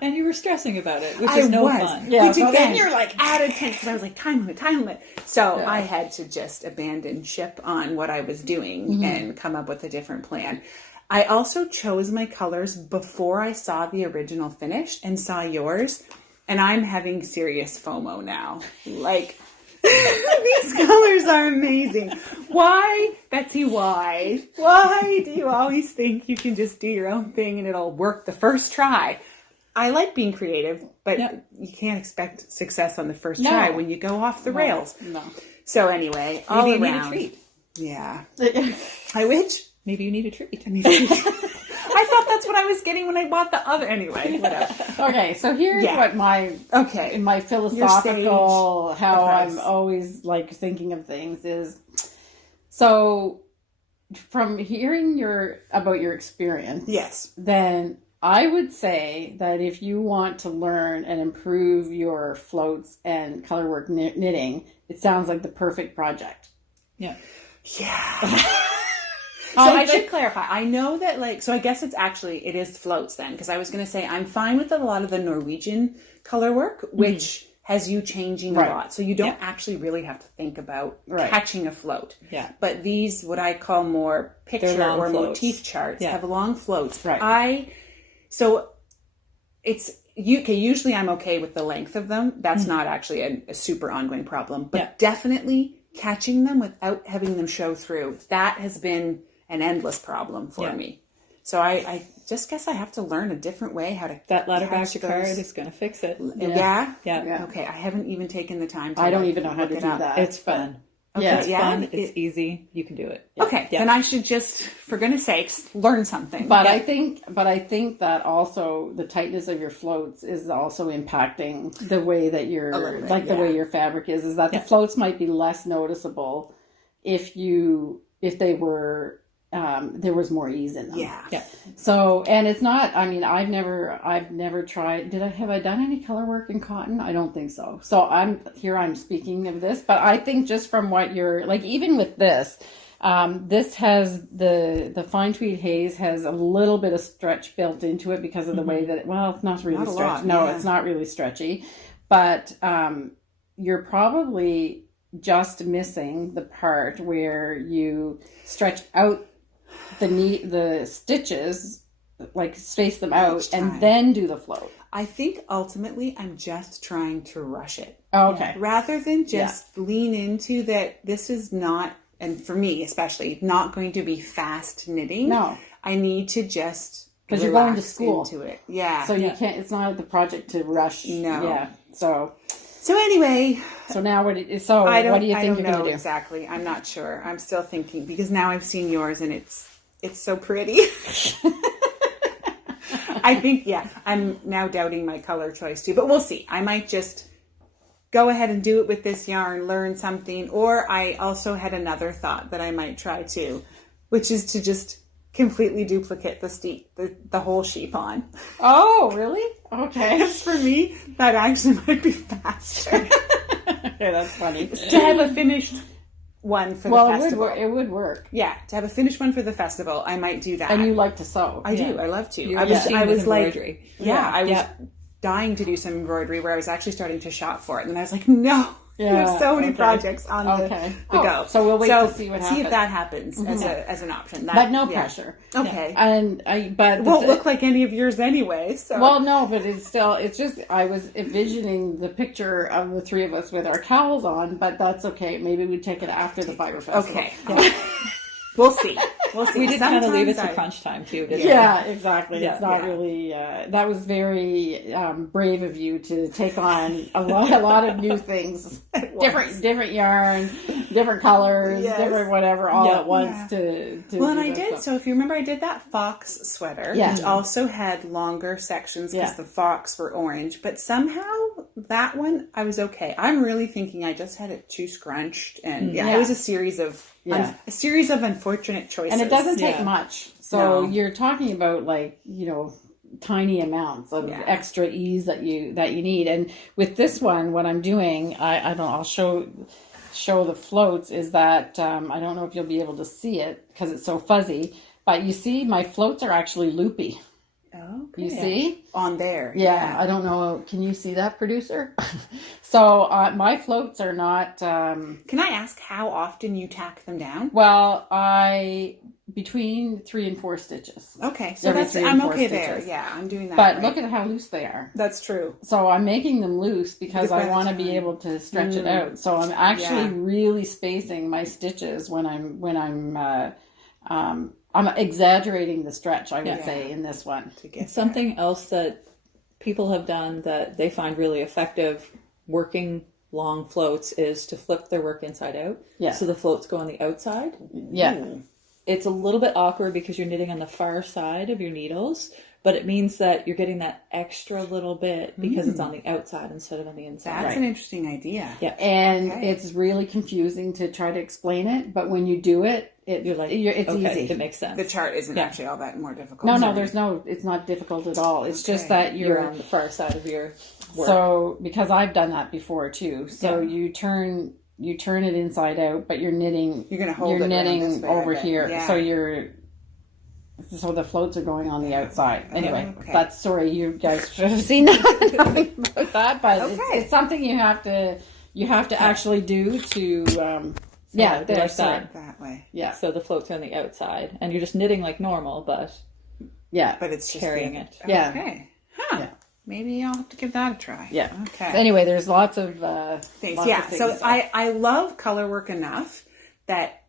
And you were stressing about it, which is no fun. Yeah, which again, you're like added tension because I was like, time limit. So I had to just abandon ship on what I was doing and come up with a different plan. I also chose my colors before I saw the original finish and saw yours. And I'm having serious FOMO now. Like, these colors are amazing. Why, Betsy, why? Why do you always think you can just do your own thing and it'll work the first try? I like being creative, but you can't expect success on the first try when you go off the rails. No. So anyway, maybe you need a treat. Yeah. I wish. Maybe you need a treat. I thought that's what I was getting when I bought the other. Anyway, whatever. Okay, so here's what my philosophical, how I'm always like thinking of things is, so from hearing about your experience, then I would say that if you want to learn and improve your floats and colorwork knitting, it sounds like the perfect project. Yeah. So I should clarify. I know that so I guess it is floats then, because I was going to say I'm fine with a lot of the Norwegian color work, which has you changing a lot. So you don't actually really have to think about catching a float. Yeah. But these, what I call more picture or floats. Motif charts, have long floats. Right. Usually I'm okay with the length of them. That's not actually a super ongoing problem, but definitely catching them without having them show through. That has been an endless problem for me. So I just guess I have to learn a different way how to that ladder back jacquard is going to fix it. Yeah. Okay, I haven't even taken the time to I don't even know how to do that. It's fun. It's fun. It's easy. You can do it. Okay, then I should just, for goodness sakes, learn something. But I think that also the tightness of your floats is also impacting the way that the way your fabric is that the floats might be less noticeable if they were there was more ease in them. Yeah. So, and it's not, I mean, I've never tried, have I done any color work in cotton? I don't think so. So I'm speaking of this, but I think just from what you're, like, even with this has the fine tweed haze has a little bit of stretch built into it because of the way that, it's not really stretchy. No, it's not really stretchy, but you're probably just missing the part where you stretch out the stitches, like space them out and then do the float. I think ultimately I'm just trying to rush it. Oh, okay. Rather than just lean into that this is not, and for me especially, not going to be fast knitting. No. I need to just because you're going to school into it. Yeah. So you can't, it's not the project to rush. No. Yeah. So anyway, now what do you think you're going to do? Exactly. I'm not sure. I'm still thinking because now I've seen yours and it's so pretty. I think, I'm now doubting my color choice too, but we'll see. I might just go ahead and do it with this yarn, learn something, or I also had another thought that I might try too, which is to just completely duplicate the whole sheep on. Oh, really? Okay. For me, that actually might be faster. Okay, that's funny. To have a finished one for the festival. It would work. Yeah, to have a finished one for the festival, I might do that. And you like to sew. I do. I love to. I was like, I was dying to do some embroidery where I was actually starting to shop for it. And then I was like, no. Yeah, I have so many projects on the go. So we'll wait to see what happens. See if that happens as an option. But no pressure. Okay. But it won't look like any of yours anyway. So. Well, no, but it's just, I was envisioning the picture of the three of us with our cowls on, but that's okay. Maybe we take it after the Fibre Festival. Okay. We'll see. We'll see. We did kind of leave it to Sometimes crunch time too, didn't Yeah, exactly. Yeah. It's not really. That was very brave of you to take on a lot of new things, different yarn, different colors, Yes. different whatever, all Yeah. at once. To Well, and do I that did. stuff. So if you remember, I did that fox sweater, Yeah. which also had longer sections because Yeah. the fox were orange. But somehow that one, I was okay. I'm really thinking I just had it too scrunched, and it was a series of unfortunate choices. And it doesn't take Yeah. much. So No. you're talking about tiny amounts of extra ease that you need. And with this one, what I'm doing, I'll show the floats is that I don't know if you'll be able to see it because it's so fuzzy, but you see my floats are actually loopy. Okay. You see? On there. Yeah, I don't know. Can you see that, producer? So my floats are not. Can I ask how often you tack them down? Well, between 3 and 4 stitches. Okay, so Every 3 and I'm 4 okay stitches. there. Yeah, I'm doing that. But right. look at how loose they are. That's true. So I'm making them loose because By I the want to time- be able to stretch it out. So I'm actually really spacing my stitches when I'm exaggerating the stretch, I would say, in this one. To get Something else that people have done that they find really effective working long floats is to flip their work inside out. Yeah. So the floats go on the outside. Yeah. It's a little bit awkward because you're knitting on the far side of your needles, but it means that you're getting that extra little bit because it's on the outside instead of on the inside. That's an interesting idea. Yeah. And it's really confusing to try to explain it, but when you do it, it's okay, easy. it makes sense. The chart isn't actually all that more difficult. No, it's not difficult at all. It's just that You're on the far side of your work. So, because I've done that before too. So you turn it inside out, but you're knitting. You're gonna hold You're it around knitting this way, over I bet. here. Yeah. So the floats are going on the outside. Anyway, okay. sorry, you guys should have seen nothing about that, but it's something you have to actually do to. like there, that. sorry. That way. Yeah, So the floats are on the outside, and you're just knitting like normal, but yeah, But it's just carrying it. Yeah. Okay. Huh. Yeah. Maybe I'll have to give that a try. yeah. Okay. So anyway, there's lots of Things. lots Yeah. of So things. I love color work enough that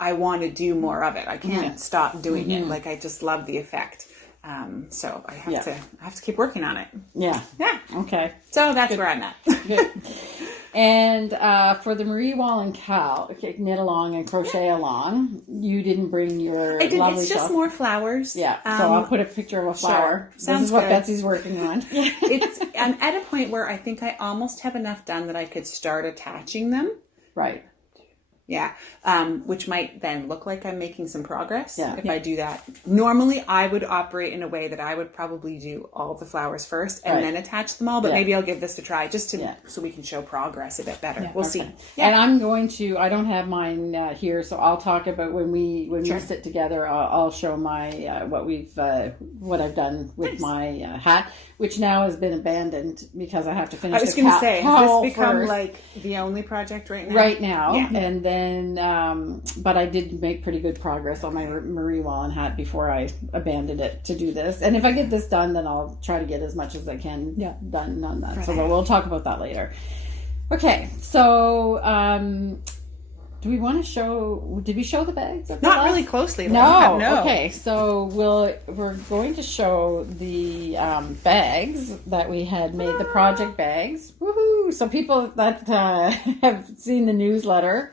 I want to do more of it. I can't stop doing it. Like I just love the effect. So I have to keep working on it. yeah. Yeah. Okay. So that's where I'm at. Good. And for the Marie Wallin Cowl, knit along and crochet along, you didn't bring your I did. lovely It's just shelf. more flowers. Yeah, so I'll put a picture of a flower. This Sounds is what good. Betsy's working on. I'm at a point where I think I almost have enough done that I could start attaching them. Right. Yeah, which might then look like I'm making some progress if Yeah. I do that. Normally, I would operate in a way that I would probably do all the flowers first and then attach them all, but maybe I'll give this a try just to so we can show progress a bit better. We'll see. Yeah. And I'm going to. I don't have mine here, so I'll talk about when we sit together. I'll show my what I've done with my hat, which now has been abandoned because I have to finish. I was the going to say, has cowl this become first. like the only project right now? Right now, Yeah. and then, but I did make pretty good progress on my Marie Wallin hat before I abandoned it to do this. And if I get this done, then I'll try to get as much as I can done on that. So we'll talk about that later. Okay, so do we want to show? Did we show the bags? Not really closely. No. No. Okay, so we're going to show the bags that we had made, the project bags. Woohoo! So people that have seen the newsletter,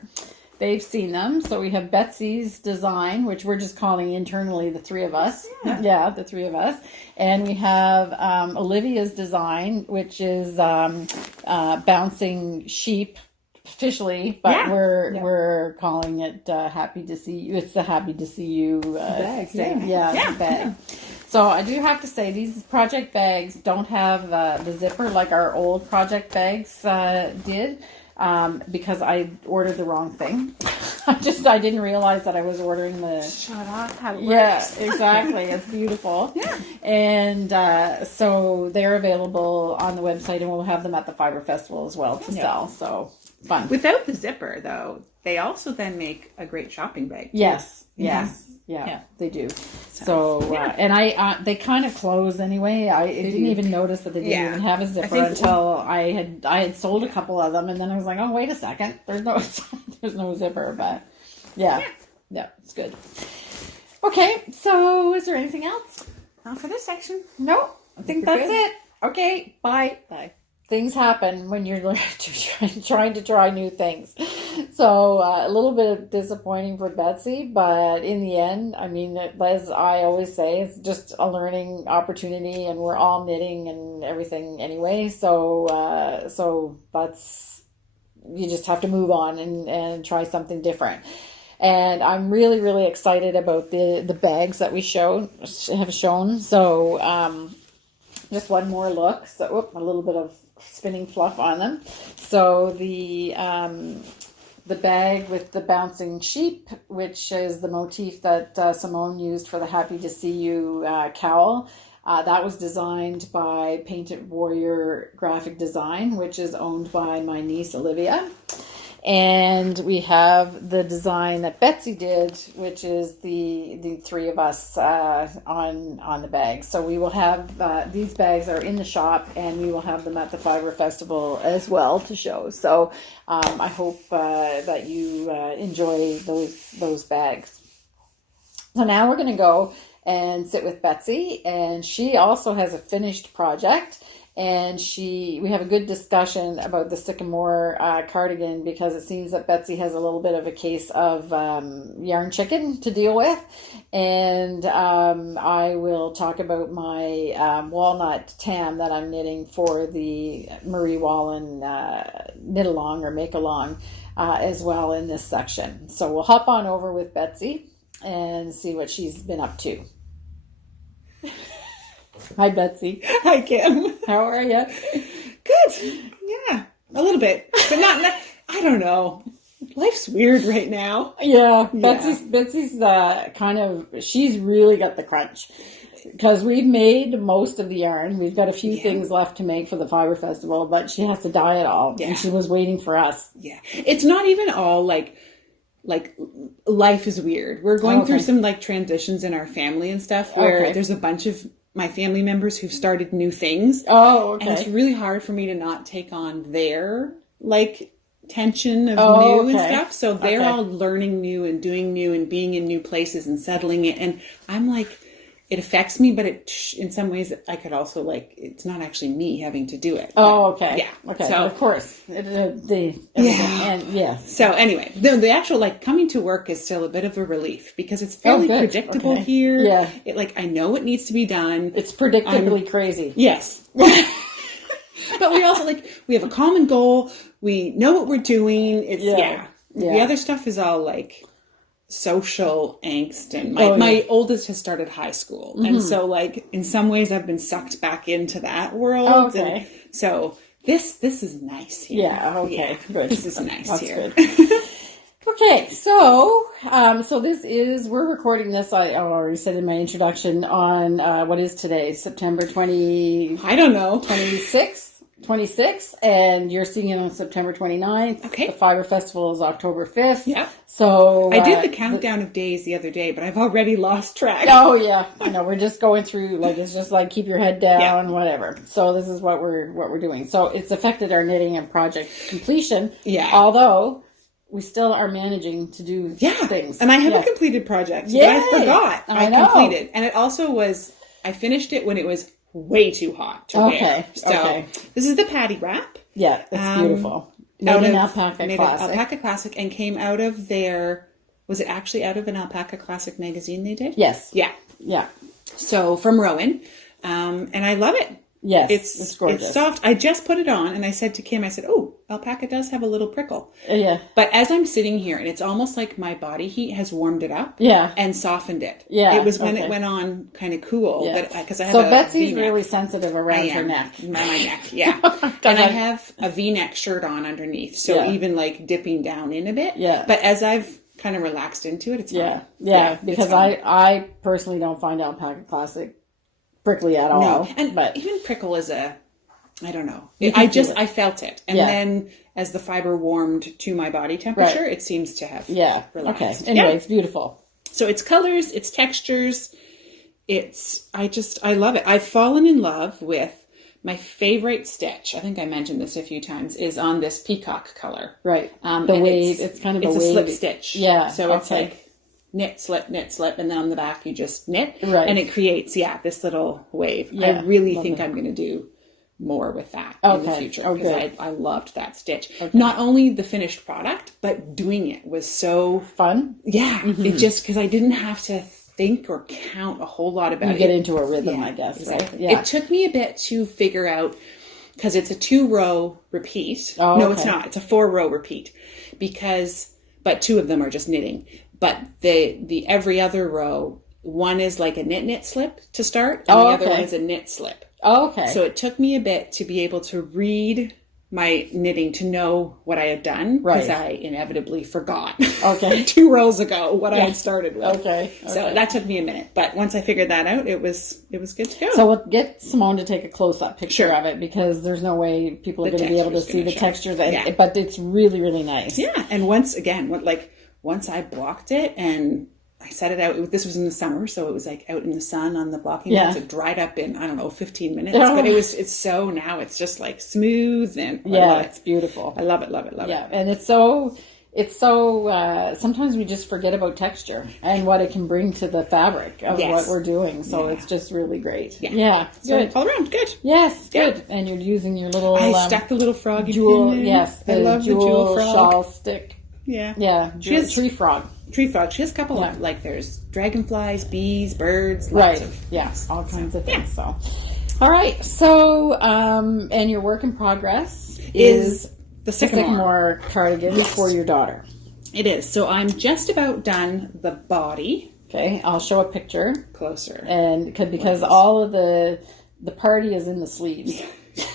they've seen them. So we have Betsy's design, which we're just calling internally the three of us. Yeah, the three of us. And we have Olivia's design, which is bouncing sheep. Officially, but we're calling it Happy to See You. It's the Happy to See You bag. thing. The bag. So I do have to say these project bags don't have the zipper like our old project bags did because I ordered the wrong thing. I didn't realize that I was ordering the. Shut off how it works. Yeah, exactly. It's beautiful. And so they're available on the website, and we'll have them at the Fibre Festival as well to sell. So fun. Without the zipper, though, they also then make a great shopping bag. Yes. Yeah, they do. So, and they kind of close anyway. I didn't even notice that they didn't even have a zipper until I had sold a couple of them, and then I was like, oh, wait a second, there's no zipper, but yeah, it's good. Okay, so is there anything else? Not for this section. No, I think we're that's good. it. Okay, bye. Bye. Things happen when you're trying to try new things. So a little bit disappointing for Betsy, but in the end, I mean, as I always say, it's just a learning opportunity, and we're all knitting and everything anyway. So that's, you just have to move on and try something different. And I'm really, really excited about the bags that we have shown. So just one more look. So a little bit of spinning fluff on them. So the bag with the bouncing sheep, which is the motif that Simone used for the Happy to See You cowl. That was designed by Painted Warrior Graphic Design, which is owned by my niece Olivia. And we have the design that Betsy did, which is the three of us on the bag. So we will have these bags are in the shop, and we will have them at the Fibre Festival as well to show. So I hope that you enjoy those bags. So now we're going to go and sit with Betsy, and she also has a finished project. And we have a good discussion about the Sycamore cardigan, because it seems that Betsy has a little bit of a case of yarn chicken to deal with. And I will talk about my Walnut Tam that I'm knitting for the Marie Wallin Knit Along or Make Along as well in this section. So we'll hop on over with Betsy and see what she's been up to. Hi, Betsy. Hi, Kim. How are you? Good. Yeah, a little bit, but not. I don't know. Life's weird right now. Yeah, Betsy's she's really got the crunch, because we've made most of the yarn. We've got a few things left to make for the Fibre Festival, but she has to dye it all, and she was waiting for us. Yeah, it's not even all like life is weird. We're going through some transitions in our family and stuff where there's a bunch of my family members who've started new things. Oh, okay. And it's really hard for me to not take on their tension of new and stuff. So they're all learning new and doing new and being in new places and settling it. And I'm it affects me, but in some ways I could also it's not actually me having to do it. Oh, okay. Yeah. Okay. So of course. So anyway, the actual coming to work is still a bit of a relief, because it's fairly predictable here. Yeah. I know what needs to be done. It's predictably crazy. Yes. But we also we have a common goal. We know what we're doing. It's The other stuff is all social angst, and my oldest has started high school, and so in some ways I've been sucked back into that world. And so this is nice here. Yeah. Okay. Good. This is nice. That's here. Good. Okay, so we're recording this. I already said in my introduction on what is today, September 20. I don't know. 26th, and you're seeing it on September 29th. Okay. The Fibre Festival is October 5th. Yeah. So I did the countdown of days the other day, but I've already lost track. Oh yeah, I know. We're just going through it's just keep your head down, whatever. So this is what we're doing. So it's affected our knitting and project completion. Yeah. Although we still are managing to do things. And I have a completed project that I forgot I completed. And it also I finished it when it was way too hot to wear. So this is the Patti wrap. Yeah, it's beautiful. Made in Alpaca Classic, and came out of was it actually out of an Alpaca Classic magazine they did? Yes. Yeah. Yeah. So from Rian, and I love it. Yes, it's gorgeous. It's soft. I just put it on, and I said to Kim, oh, alpaca does have a little prickle. Yeah. But as I'm sitting here, and it's almost like my body heat has warmed it up. Yeah. And softened it. Yeah. It was when it went on kind of cool. Yeah. But because I have Betsy's really sensitive around her neck. My neck, yeah. And I have a V-neck shirt on underneath, so even dipping down in a bit. Yeah. But as I've kind of relaxed into it, it's fine. Yeah. Because I personally don't find Alpaca Classic prickly at all. No. And but even prickle is I don't know. I felt it. And then as the fiber warmed to my body temperature, it seems to have relaxed. Okay. Anyway, it's beautiful. So it's colors, it's textures. I love it. I've fallen in love with my favorite stitch. I think I mentioned this a few times, is on this peacock color. Right. The wave. It's kind of a wave. It's a slip stitch. Yeah. So it's knit, slip, and then on the back you just knit. Right. And it creates, this little wave. Yeah, I really think I'm going to do more with that in the future, because I loved that stitch. Okay. Not only the finished product, but doing it was so fun. Yeah. It just, because I didn't have to think or count a whole lot about it. You get into a rhythm, I guess, exactly. right? Yeah. It took me a bit to figure out, because it's a 2-row repeat. Oh, no, okay. it's not. It's a 4-row repeat, but 2 of them are just knitting. But the every other row, one is like a knit slip to start, and the other one is a knit slip. Oh, okay. So it took me a bit to be able to read my knitting to know what I had done, because I inevitably forgot 2 rows ago what I had started with. Okay. So that took me a minute, but once I figured that out, it was good to go. So we'll get Simone to take a close-up picture of it, because there's no way people are going to be able to see the textures, but it's really, really nice. Yeah, and once I blocked it and I set it out, this was in the summer, so it was like out in the sun on the blocking boards. It dried up in, 15 minutes, but now it's just like smooth, and it's beautiful. I love it. Yeah, and it's so sometimes we just forget about texture and what it can bring to the fabric of what we're doing. So it's just really great. Yeah, good. All around, good. Yes, good. And you're using your little... I stuck the little froggy jewel, pin in. yes, I love the jewel frog. Shawl stick. Yeah. Yeah, She has tree frog. She has a couple of, there's dragonflies, bees, birds, lots of... all kinds of things. So, all right. So, and your work in progress is the Sycamore Cardigan for your daughter. It is. So I'm just about done the body. Okay, I'll show a picture. Closer. And because all of the party is in the sleeves.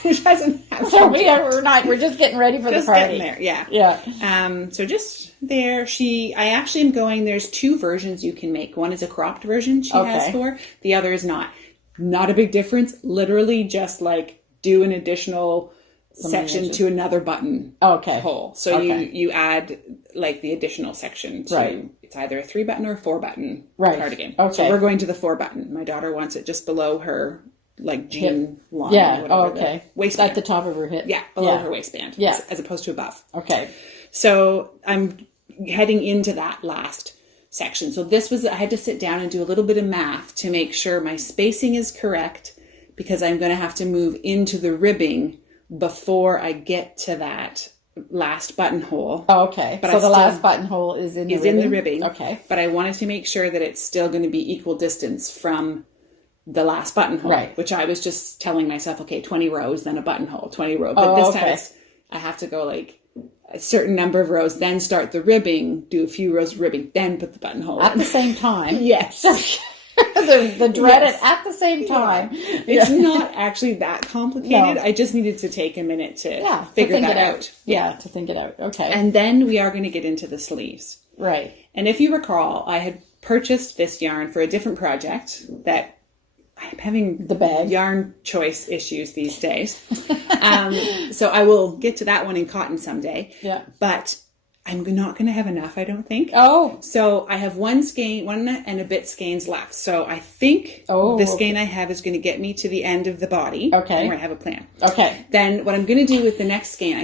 Which hasn't happened. So we're just getting ready for the party. Getting there, yeah. Yeah. So just there, I actually am going, there's 2 versions you can make. One is a cropped version she has for, the other is not. Not a big difference. Literally just do an additional section to another button hole. So you add the additional section to, it's either a 3-button or a 4-button cardigan. Okay. So we're going to the 4-button. My daughter wants it just below her jean line. Yeah. The waistband. At the top of her hip. Yeah. Below her waistband. Yeah. As opposed to above. Okay. So I'm heading into that last section. So I had to sit down and do a little bit of math to make sure my spacing is correct, because I'm going to have to move into the ribbing before I get to that last buttonhole. Oh, okay. But the last buttonhole is in the ribbing. Okay. But I wanted to make sure that it's still going to be equal distance from the last buttonhole, which I was just telling myself, 20 rows, then a buttonhole, 20 rows. But this time I have to go a certain number of rows, then start the ribbing, do a few rows of ribbing, then put the buttonhole at in. the same time. Yes. the dreaded at the same time. Yeah. It's not actually that complicated. No. I just needed to take a minute to figure that out. Yeah, to think it out. Okay. And then we are going to get into the sleeves. Right. And if you recall, I had purchased this yarn for a different project that I'm having yarn choice issues these days. So I will get to that one in cotton someday. Yeah. But I'm not going to have enough, I don't think. Oh. So I have one and a bit skeins left. So I think the skein I have is going to get me to the end of the body. Okay. Where I have a plan. Okay. Then what I'm going to do with the next skein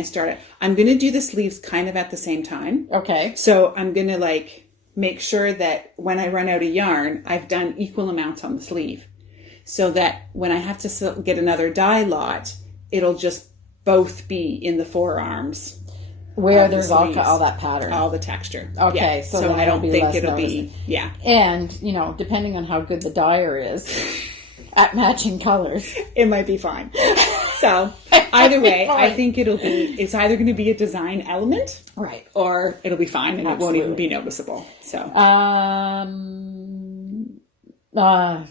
I'm going to do the sleeves kind of at the same time. Okay. So I'm going to make sure that when I run out of yarn, I've done equal amounts on the sleeve. So that when I have to get another dye lot, it'll just both be in the forearms. Where there's all that pattern. All the texture. Okay. Yeah. So I don't think it'll be, And, depending on how good the dyer is at matching colors. It might be fine. So either way, I think it's either going to be a design element. Right. Or it'll be fine and it won't even be noticeable. So.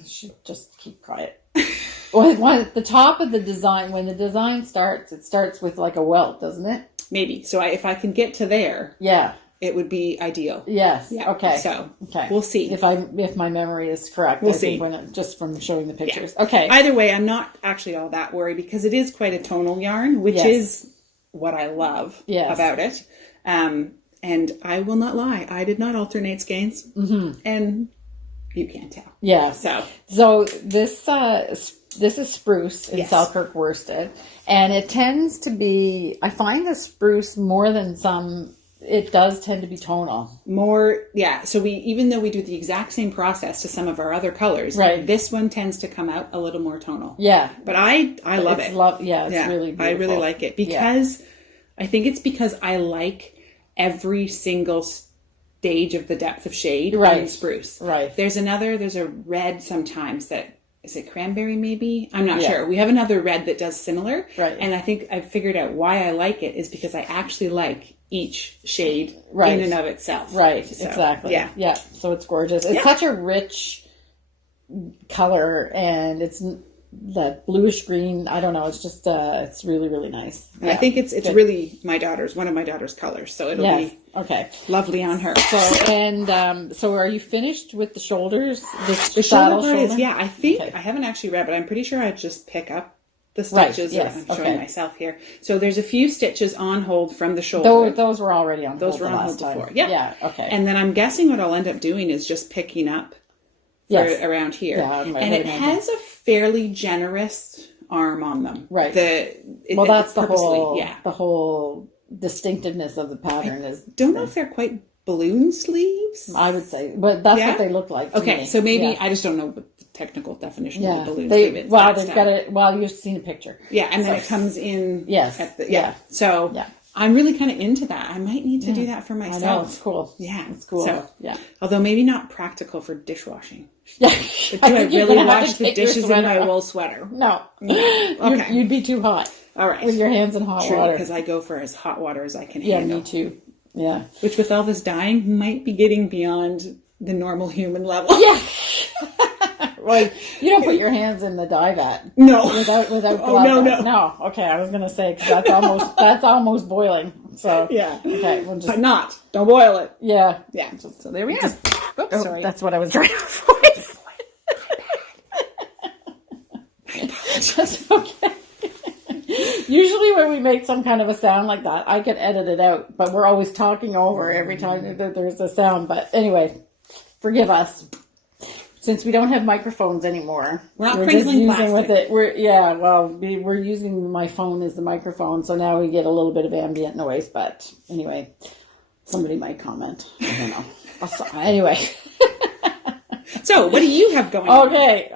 Should just keep quiet. At the top of the design, when the design starts, it starts with a welt, doesn't it? Maybe. So if I can get to there, it would be ideal. Yes. Yeah. Okay. So we'll see if my memory is correct. We'll see. Just from showing the pictures. Yeah. Okay. Either way, I'm not actually all that worried because it is quite a tonal yarn, which is what I love about it. And I will not lie, I did not alternate skeins, and you can't tell. Yeah. So this is spruce in Yes. Selkirk worsted, and it tends to be. I find the spruce more than some it does tend to be tonal. More, yeah. So even though we do the exact same process to some of our other colors, right, this one tends to come out a little more tonal. Yeah. But I love it. It's really beautiful. I really like it because I think it's because I like every single stage of the depth of shade in spruce. Right. There's a red sometimes that, is it cranberry maybe? I'm not sure. We have another red that does similar. Right. And I think I've figured out why I like it is because I actually like each shade in and of itself. Right. So, exactly. Yeah. Yeah. So it's gorgeous. It's such a rich color, and it's that bluish green. I don't know. It's just, it's really, really nice. And I think it's really one of my daughter's colors. So it'll be lovely on her. So, so are you finished with the shoulders? The shoulder part is, I think, I haven't actually read, but I'm pretty sure I just pick up the stitches. Right, yes, I'm showing myself here. So there's a few stitches on hold from the shoulder. Those were already on hold. Those were on hold before. Yeah. Yeah. Okay. And then I'm guessing what I'll end up doing is just picking up around here. Yeah, and it has a fairly generous arm on them. Right. That's the whole distinctiveness of the pattern. Don't know if they're quite balloon sleeves. I would say, but that's what they look like. Okay, so maybe I just don't know what the technical definition of the balloon sleeve is. Well, they've got it. Well, you've seen a picture. Yeah, and then it comes in. Yes. So I'm really kind of into that. I might need to do that for myself. I know, it's cool. Yeah, it's cool. So, yeah, although maybe not practical for dishwashing. Yeah, but do I really wash the dishes in my wool sweater? No. Okay, you'd be too hot. All right, with your hands in hot water. Because I go for as hot water as I can handle. Yeah, me too. Yeah, which with all this dyeing might be getting beyond the normal human level. Yeah. Well, you don't put your hands in the dye vat. No. Without gloves. No. Okay, I was gonna say because that's almost boiling. So yeah. Okay, but don't boil it. Yeah. Yeah. So there we go. Oops, sorry. That's what I was trying to avoid. My apologies. That's okay. Usually when we make some kind of a sound like that, I can edit it out, but we're always talking over every time that there's a sound. But anyway, forgive us. Since we don't have microphones anymore, we're not crinkling plastic. With it. We're using my phone as the microphone, so now we get a little bit of ambient noise. But anyway, somebody might comment. I don't know. Anyway. So, what do you have going on? Okay,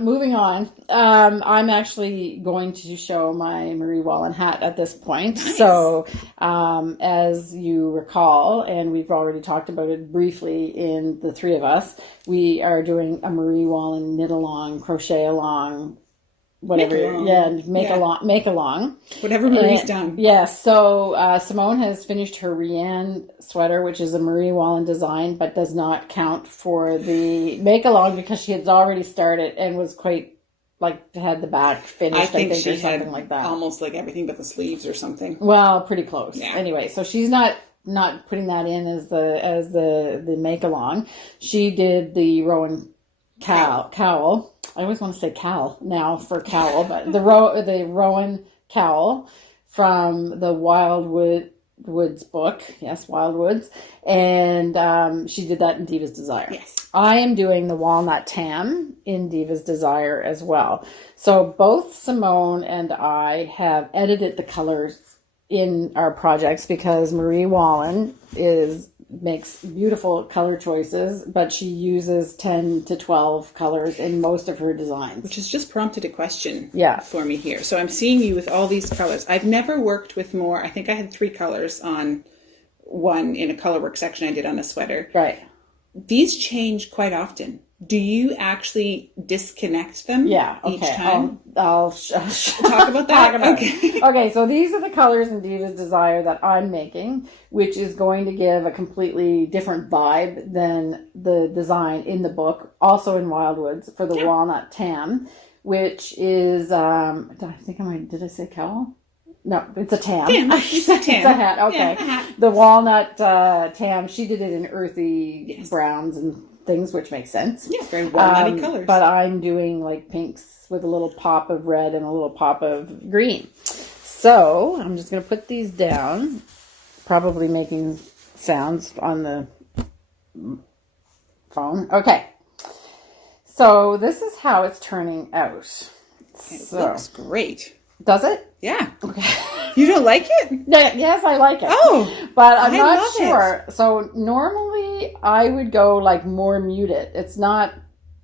moving on. I'm actually going to show my Marie Wallin hat at this point. Nice. So, as you recall, and we've already talked about it briefly in the three of us, we are doing a Marie Wallin knit along, crochet along, whatever. Make along. Whatever Marie's done. Yes. So Simone has finished her Rian sweater, which is a Marie Wallin design, but does not count for the make along because she had already started and was quite had the back finished. I think she or something had like that. Almost like everything but the sleeves or something. Well, pretty close. Yeah. Anyway, so she's not putting that in as the make along. She did the Rowan cowl. I always want to say cowl now for cowl, but the Rowan cowl from the Woods book. Yes, Wild Woods. And she did that in Diva's Desire. Yes. I am doing the Walnut Tam in Diva's Desire as well. So both Simone and I have edited the colors in our projects because Marie Wallin makes beautiful color choices, but she uses 10 to 12 colors in most of her designs. Which has just prompted a question for me here. So I'm seeing you with all these colors. I've never worked with more. I think I had 3 colors on one in a color work section I did on a sweater. Right. These change quite often. Do you actually disconnect them each time? I'll talk about that. Okay, so these are the colors in Diva's Desire that I'm making, which is going to give a completely different vibe than the design in the book, also in Wildwoods, for the Walnut Tam, which is, did I say cowl? No, it's a tam. It's a tam. It's a hat, okay. Yeah, a hat. The Walnut Tam, she did it in earthy browns and things, which makes sense. Yeah, very walnutty colors. But I'm doing pinks with a little pop of red and a little pop of green. So I'm just going to put these down, probably making sounds on the phone. Okay. So this is how it's turning out. It looks great. Does it? Yeah. Okay. You don't like it? Yes, I like it. Oh, but I'm I not love sure. So normally I would go like more muted. It's not.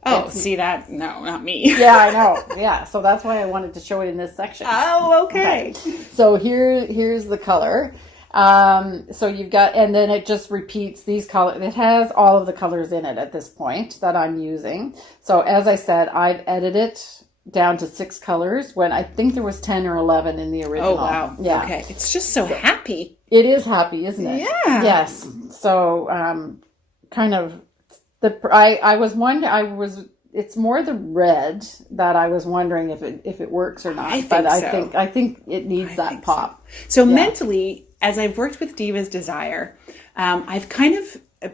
Oh, see that? No, not me. Yeah, I know. Yeah, so that's why I wanted to show it in this section. Oh, okay. So here's the color. So you've got, and then it just repeats these colors. It has all of the colors in it at this point that I'm using. So as I said, I've edited it down to 6 colors when I think there was 10 or 11 in the original. Oh, wow. Yeah. Okay. It's just so happy. It is happy, isn't it? Yeah. Yes. So, kind of I was wondering, it's more the red that I was wondering if it works or not. I think it needs that pop. So mentally, as I've worked with Diva's Desire, I've kind of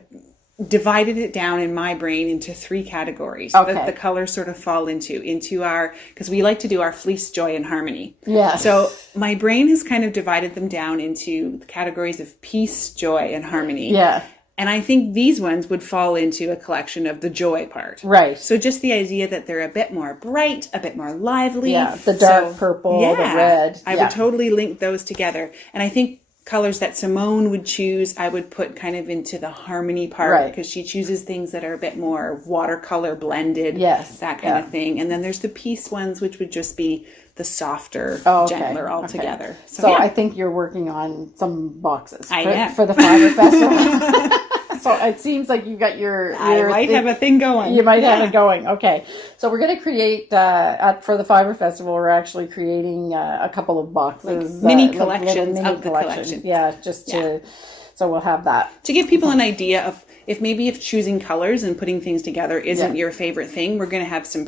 divided it down in my brain into 3 categories that the colors sort of fall into our, because we like to do our fleece, joy, and harmony. Yeah. So my brain has kind of divided them down into the categories of peace, joy, and harmony. Yeah. And I think these ones would fall into a collection of the joy part. Right. So just the idea that they're a bit more bright, a bit more lively. Yeah, the dark purple, the red. I would totally link those together. And I think colors that Simone would choose, I would put kind of into the harmony part because she chooses things that are a bit more watercolor blended. Yes. That kind of thing. And then there's the peace ones, which would just be the softer, gentler altogether. Okay. So I think you're working on some boxes for the Fibre Festival. So it seems like you got your I might have a thing going. You might have it going. Okay. So we're going to create, for the Fibre Festival, we're actually creating a couple of boxes. Like mini collections of the collection. Yeah, so we'll have that. To give people an idea of if choosing colors and putting things together isn't your favorite thing, we're going to have some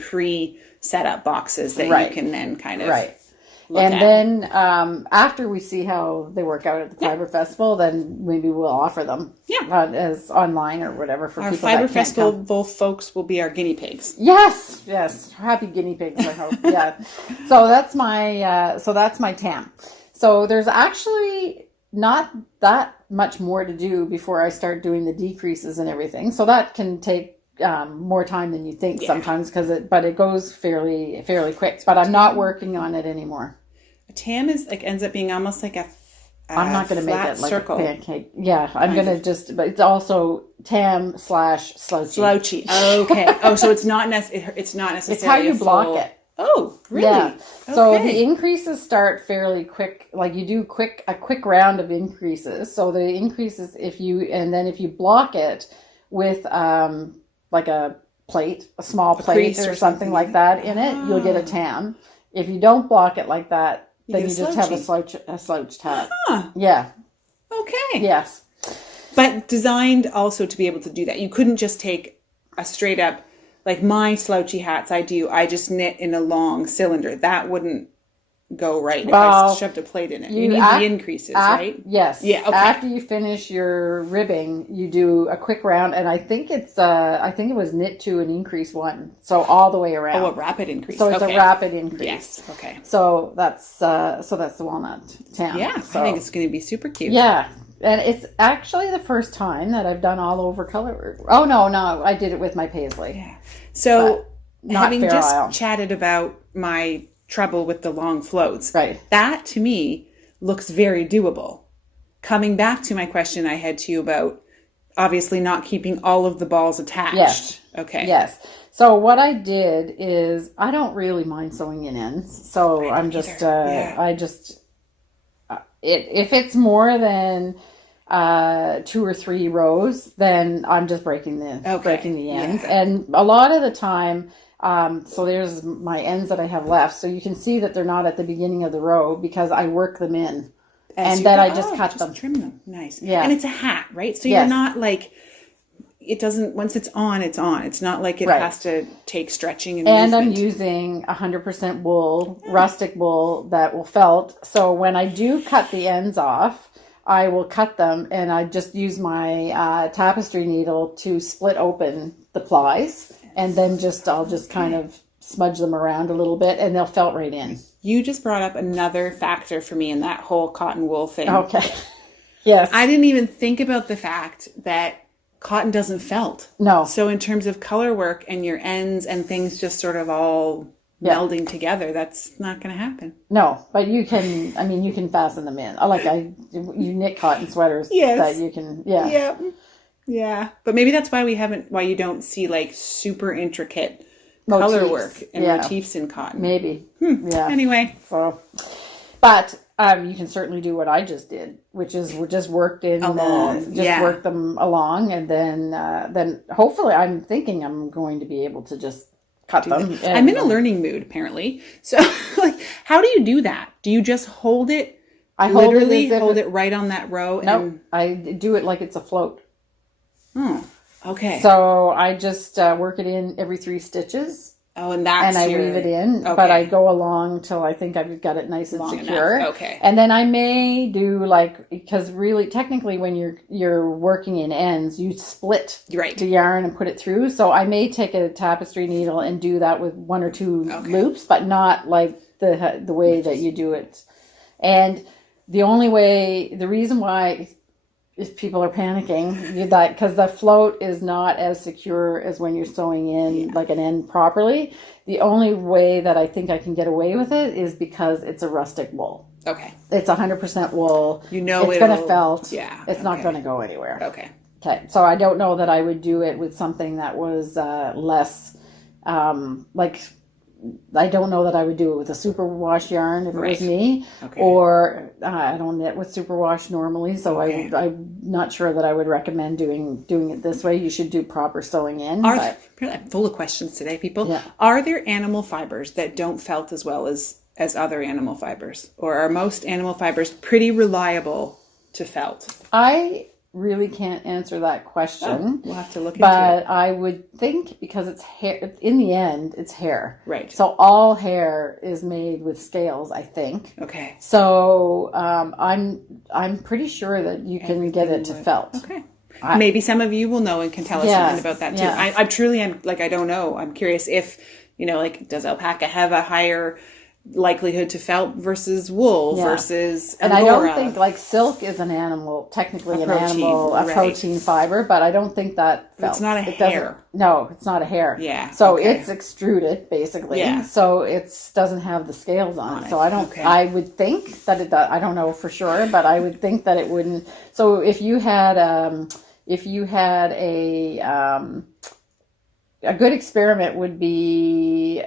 set up boxes that you can then kind of and then after we see how they work out at the Fibre Festival, then maybe we'll offer them as online or whatever for our people Fibre that can't Festival come. folks will be our guinea pigs. Yes, happy guinea pigs, I hope. Yeah. So that's my tam. So there's actually not that much more to do before I start doing the decreases and everything. So that can take more time than you think sometimes but it goes fairly quick. But I'm not working on it anymore. A tam ends up being almost like I'm not going to make it like circle. A pancake. Yeah, I'm going to but it's also tam / slouchy. Slouchy. Okay. So it's not necessarily. It's how you block it. Oh, really? Yeah. So the increases start fairly quick. Like you do a quick round of increases. So the increases, if you block it with like a small plate or something like that in it, you'll get a tam. If you don't block it like that, then you just have a slouched hat. Huh. Yeah. Okay. Yes. But designed also to be able to do that. You couldn't just take a straight up, like my slouchy hats I just knit in a long cylinder. That wouldn't go right if I shoved a plate in it. You need the increases, right? Yes. Yeah. Okay. After you finish your ribbing, you do a quick round, and I think it was knit to an increase 1, so all the way around. Oh, a rapid increase. So it's a rapid increase. Yes. Okay. So that's the Walnut Tam. Yeah, so, I think it's going to be super cute. Yeah. And it's actually the first time that I've done all over color work. Oh, no, I did it with my paisley. Yeah. So having just Isle. Chatted about my trouble with the long floats, right? That to me looks very doable. Coming back to my question I had to you about obviously not keeping all of the balls attached. Yes. Okay. Yes. So what I did is I don't really mind sewing in ends. So I'm just if it's more than 2 or 3 rows, then I'm just breaking the ends. Yeah. And a lot of the time, so there's my ends that I have left. So you can see that they're not at the beginning of the row because I work them in. And then I just cut them. Trim them. Nice. Yeah. And it's a hat, right? So you're not like, it doesn't, once it's on, it's on. It's not like it has to take stretching and movement. I'm using 100% wool, rustic wool that will felt. So when I do cut the ends off, I will cut them and I just use my tapestry needle to split open the plies. And then I'll just kind of smudge them around a little bit and they'll felt right in. You just brought up another factor for me in that whole cotton wool thing. Okay. Yes. I didn't even think about the fact that cotton doesn't felt. No. So in terms of color work and your ends and things just sort of all melding together. That's not going to happen. No, but you can, I mean, you can fasten them in. You knit cotton sweaters that you can, Yeah. But maybe that's why you don't see like super intricate color work and motifs in cotton. Maybe. Yeah. Anyway. So, but you can certainly do what I just did, which is just worked in work them along, and then hopefully I'm thinking I'm going to be able to just cut them. I'm in a learning mood apparently. So like, how do you do that? Do you just hold it? I hold it right on that row. No, I do it like it's a float. Oh, okay. So I just work it in every 3 stitches. Oh, and I weave it in, but I go along till I think I've got it nice and long secure. Enough. Okay. And then I may do because really technically when you're working in ends, you split the yarn and put it through. So I may take a tapestry needle and do that with 1 or 2 loops, but not like the way that you do it. And the reason why, if people are panicking, because the float is not as secure as when you're sewing in like an end properly. The only way that I think I can get away with it is because it's a rustic wool. Okay. It's 100% wool. It's going to felt. Yeah. It's not going to go anywhere. Okay. So I don't know that I would do it with something that was less I don't know that I would do it with a superwash yarn if it was me, or I don't knit with superwash normally, so I'm not sure that I would recommend doing it this way. You should do proper sewing in. I'm full of questions today, people. Yeah. Are there animal fibers that don't felt as well as other animal fibers, or are most animal fibers pretty reliable to felt? I really can't answer that question. We'll have to look into it. But I would think, because it's hair, in the end, it's hair. Right. So all hair is made with scales, I think. Okay. So I'm pretty sure that you can get it to felt. Okay. Maybe some of you will know and can tell us something about that too. Yeah. I truly am, I don't know. I'm curious if, does alpaca have a higher likelihood to felt versus wool versus and Angora. I don't think silk is an animal, technically a protein fiber, but I don't think that felts. It's not a hair. No, it's not a hair. Yeah. So it's extruded basically. Yeah. So it doesn't have the scales on it. So I don't. I would think that it does. I don't know for sure, but I would think that it wouldn't. So if you had a good experiment would be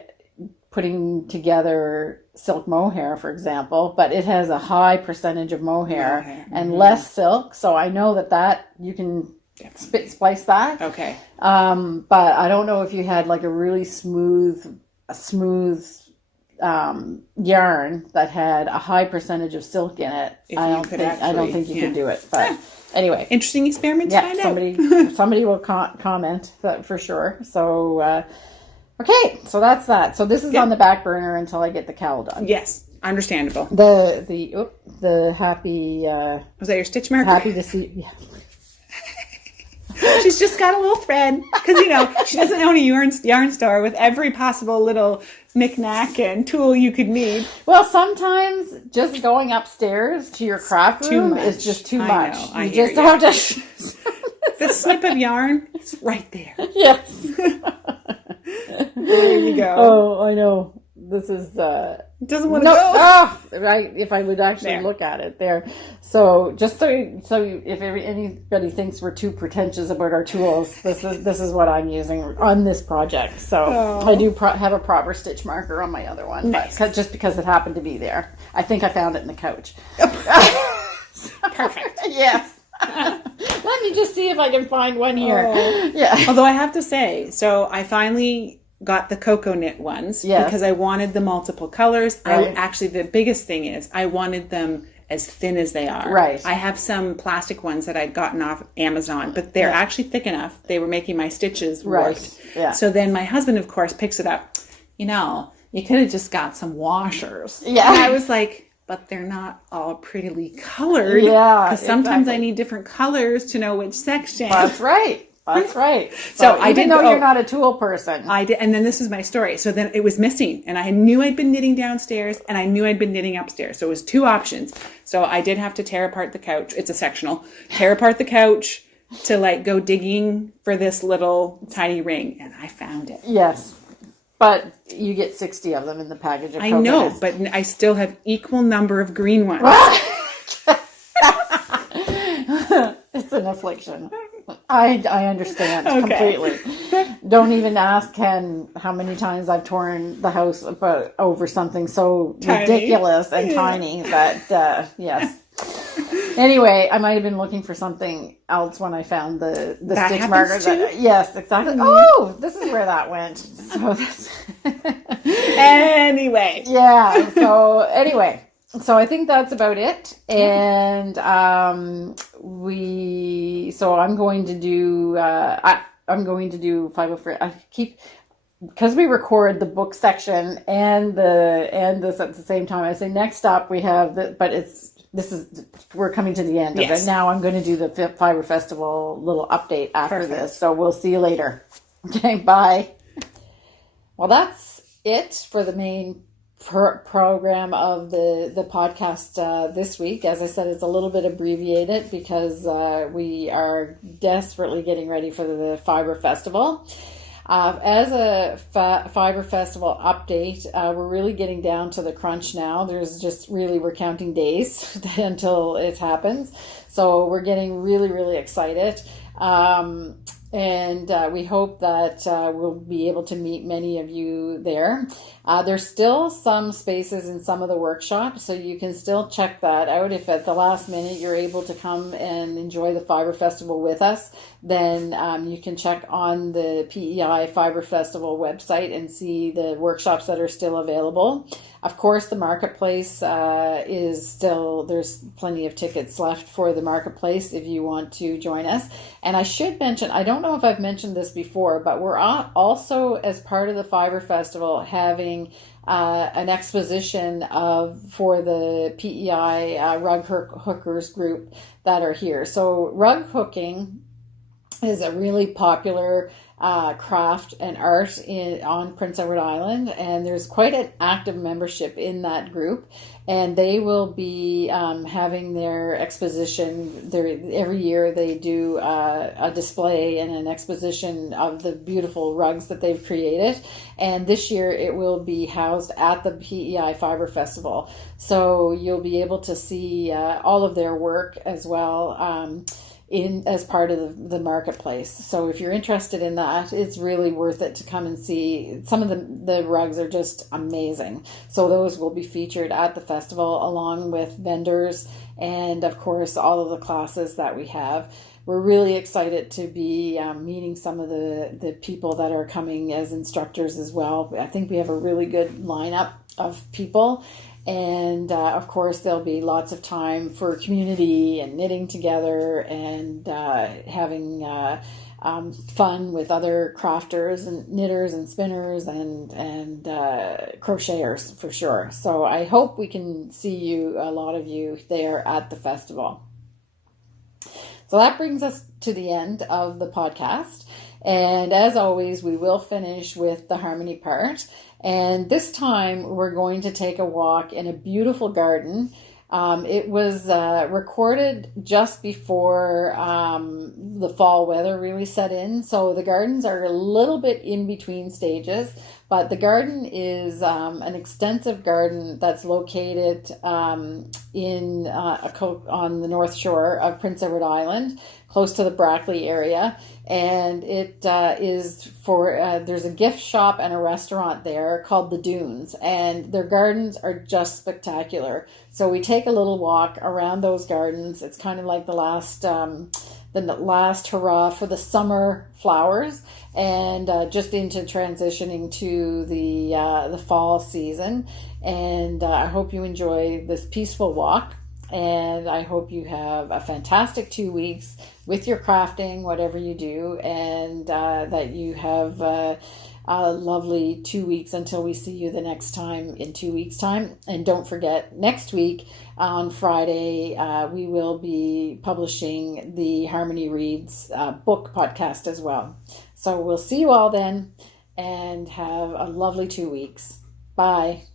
putting together silk mohair, for example, but it has a high percentage of mohair and less silk. So I know that you can splice that. Okay. But I don't know if you had like a really smooth yarn that had a high percentage of silk in it. I don't think you can do it. But anyway, interesting experiment to find out. Somebody will comment that for sure. So. Okay, so that's that. So this is on the back burner until I get the cowl done. Yes, understandable. The happy... was that your stitch marker? Happy to see... Yeah. She's just got a little thread. Because, she doesn't own a yarn store with every possible little knick-knack and tool you could need. Well, sometimes just going upstairs to your craft room is just too much. I just have to... The snip of yarn is right there. Yes. There you go. Oh, I know. This is doesn't want to go. Right. If I would actually look at it there. So just so if anybody thinks we're too pretentious about our tools, this is what I'm using on this project. So I do have a proper stitch marker on my other one, but just because it happened to be there. I think I found it in the couch. Perfect. Yes. Let me just see if I can find one here. Yeah. Although I have to say, so I finally got the cocoa knit ones because I wanted the multiple colors. Right. The biggest thing is I wanted them as thin as they are. Right. I have some plastic ones that I'd gotten off Amazon, but they're actually thick enough. They were making my stitches warped. Yeah. So then my husband, of course, picks it up. You could have just got some washers. Yeah. And I was like, but they're not all prettily colored. Yeah. Because sometimes I need different colors to know which section. That's right. So I didn't know you're not a tool person. I did, and then this is my story. So then it was missing, and I knew I'd been knitting downstairs, and I knew I'd been knitting upstairs. So it was 2 options. So I did have to tear apart the couch. It's a sectional. Tear apart the couch to go digging for this little tiny ring, and I found it. Yes. But you get 60 of them in the package of I know, coconuts. but I still have equal number of green ones. It's an affliction. I understand completely. Don't even ask Ken how many times I've torn the house over something so ridiculous and tiny that, yes. Anyway, I might have been looking for something else when I found the stitch marker. Yes, exactly. Oh, this is where that went. So anyway. Yeah. So I think that's about it. And I'm going to do I'm going to do because we record the book section and this at the same time. I say next up we have we're coming to the end of it. Now I'm going to do the Fibre Festival little update after this. So we'll see you later. Okay, bye. Well, that's it for the main program of the podcast this week. As I said, it's a little bit abbreviated because we are desperately getting ready for the Fibre Festival. As a Fibre Festival update, we're really getting down to the crunch now. We're counting days until it happens. So we're getting really, really excited. And we hope that we'll be able to meet many of you there. There's still some spaces in some of the workshops, so you can still check that out. If at the last minute you're able to come and enjoy the Fibre Festival with us, then you can check on the PEI Fibre Festival website and see the workshops that are still available. Of course, the marketplace is still, there's plenty of tickets left for the marketplace if you want to join us. And I should mention, I don't know if I've mentioned this before, but we're also, as part of the Fibre Festival, having an exposition for the PEI rug hookers group that are here. So rug hooking is a really popular craft and art on Prince Edward Island, and there's quite an active membership in that group, and they will be having their exposition. Every year they do a display and an exposition of the beautiful rugs that they've created, and this year it will be housed at the PEI Fibre Festival, so you'll be able to see all of their work as well as part of the marketplace. So if you're interested in that, it's really worth it to come and see. Some of the rugs are just amazing. So those will be featured at the festival along with vendors and of course all of the classes that we have. We're really excited to be meeting some of the people that are coming as instructors as well. I think we have a really good lineup of people. And of course, there'll be lots of time for community and knitting together and having fun with other crafters and knitters and spinners and crocheters for sure. So I hope we can see a lot of you there at the festival. So that brings us to the end of the podcast. And as always, we will finish with the harmony part. And this time we're going to take a walk in a beautiful garden. It was recorded just before the fall weather really set in. So the gardens are a little bit in between stages, but the garden is an extensive garden that's located on the north shore of Prince Edward Island, close to the Brackley area. And it is there's a gift shop and a restaurant there called The Dunes, and their gardens are just spectacular. So we take a little walk around those gardens. It's kind of like the last hurrah for the summer flowers, and just into transitioning to the fall season. And I hope you enjoy this peaceful walk. And I hope you have a fantastic 2 weeks with your crafting, whatever you do, and that you have a lovely 2 weeks until we see you the next time in 2 weeks' time. And don't forget, next week on Friday, we will be publishing the Harmony Reads book podcast as well. So we'll see you all then, and have a lovely 2 weeks. Bye.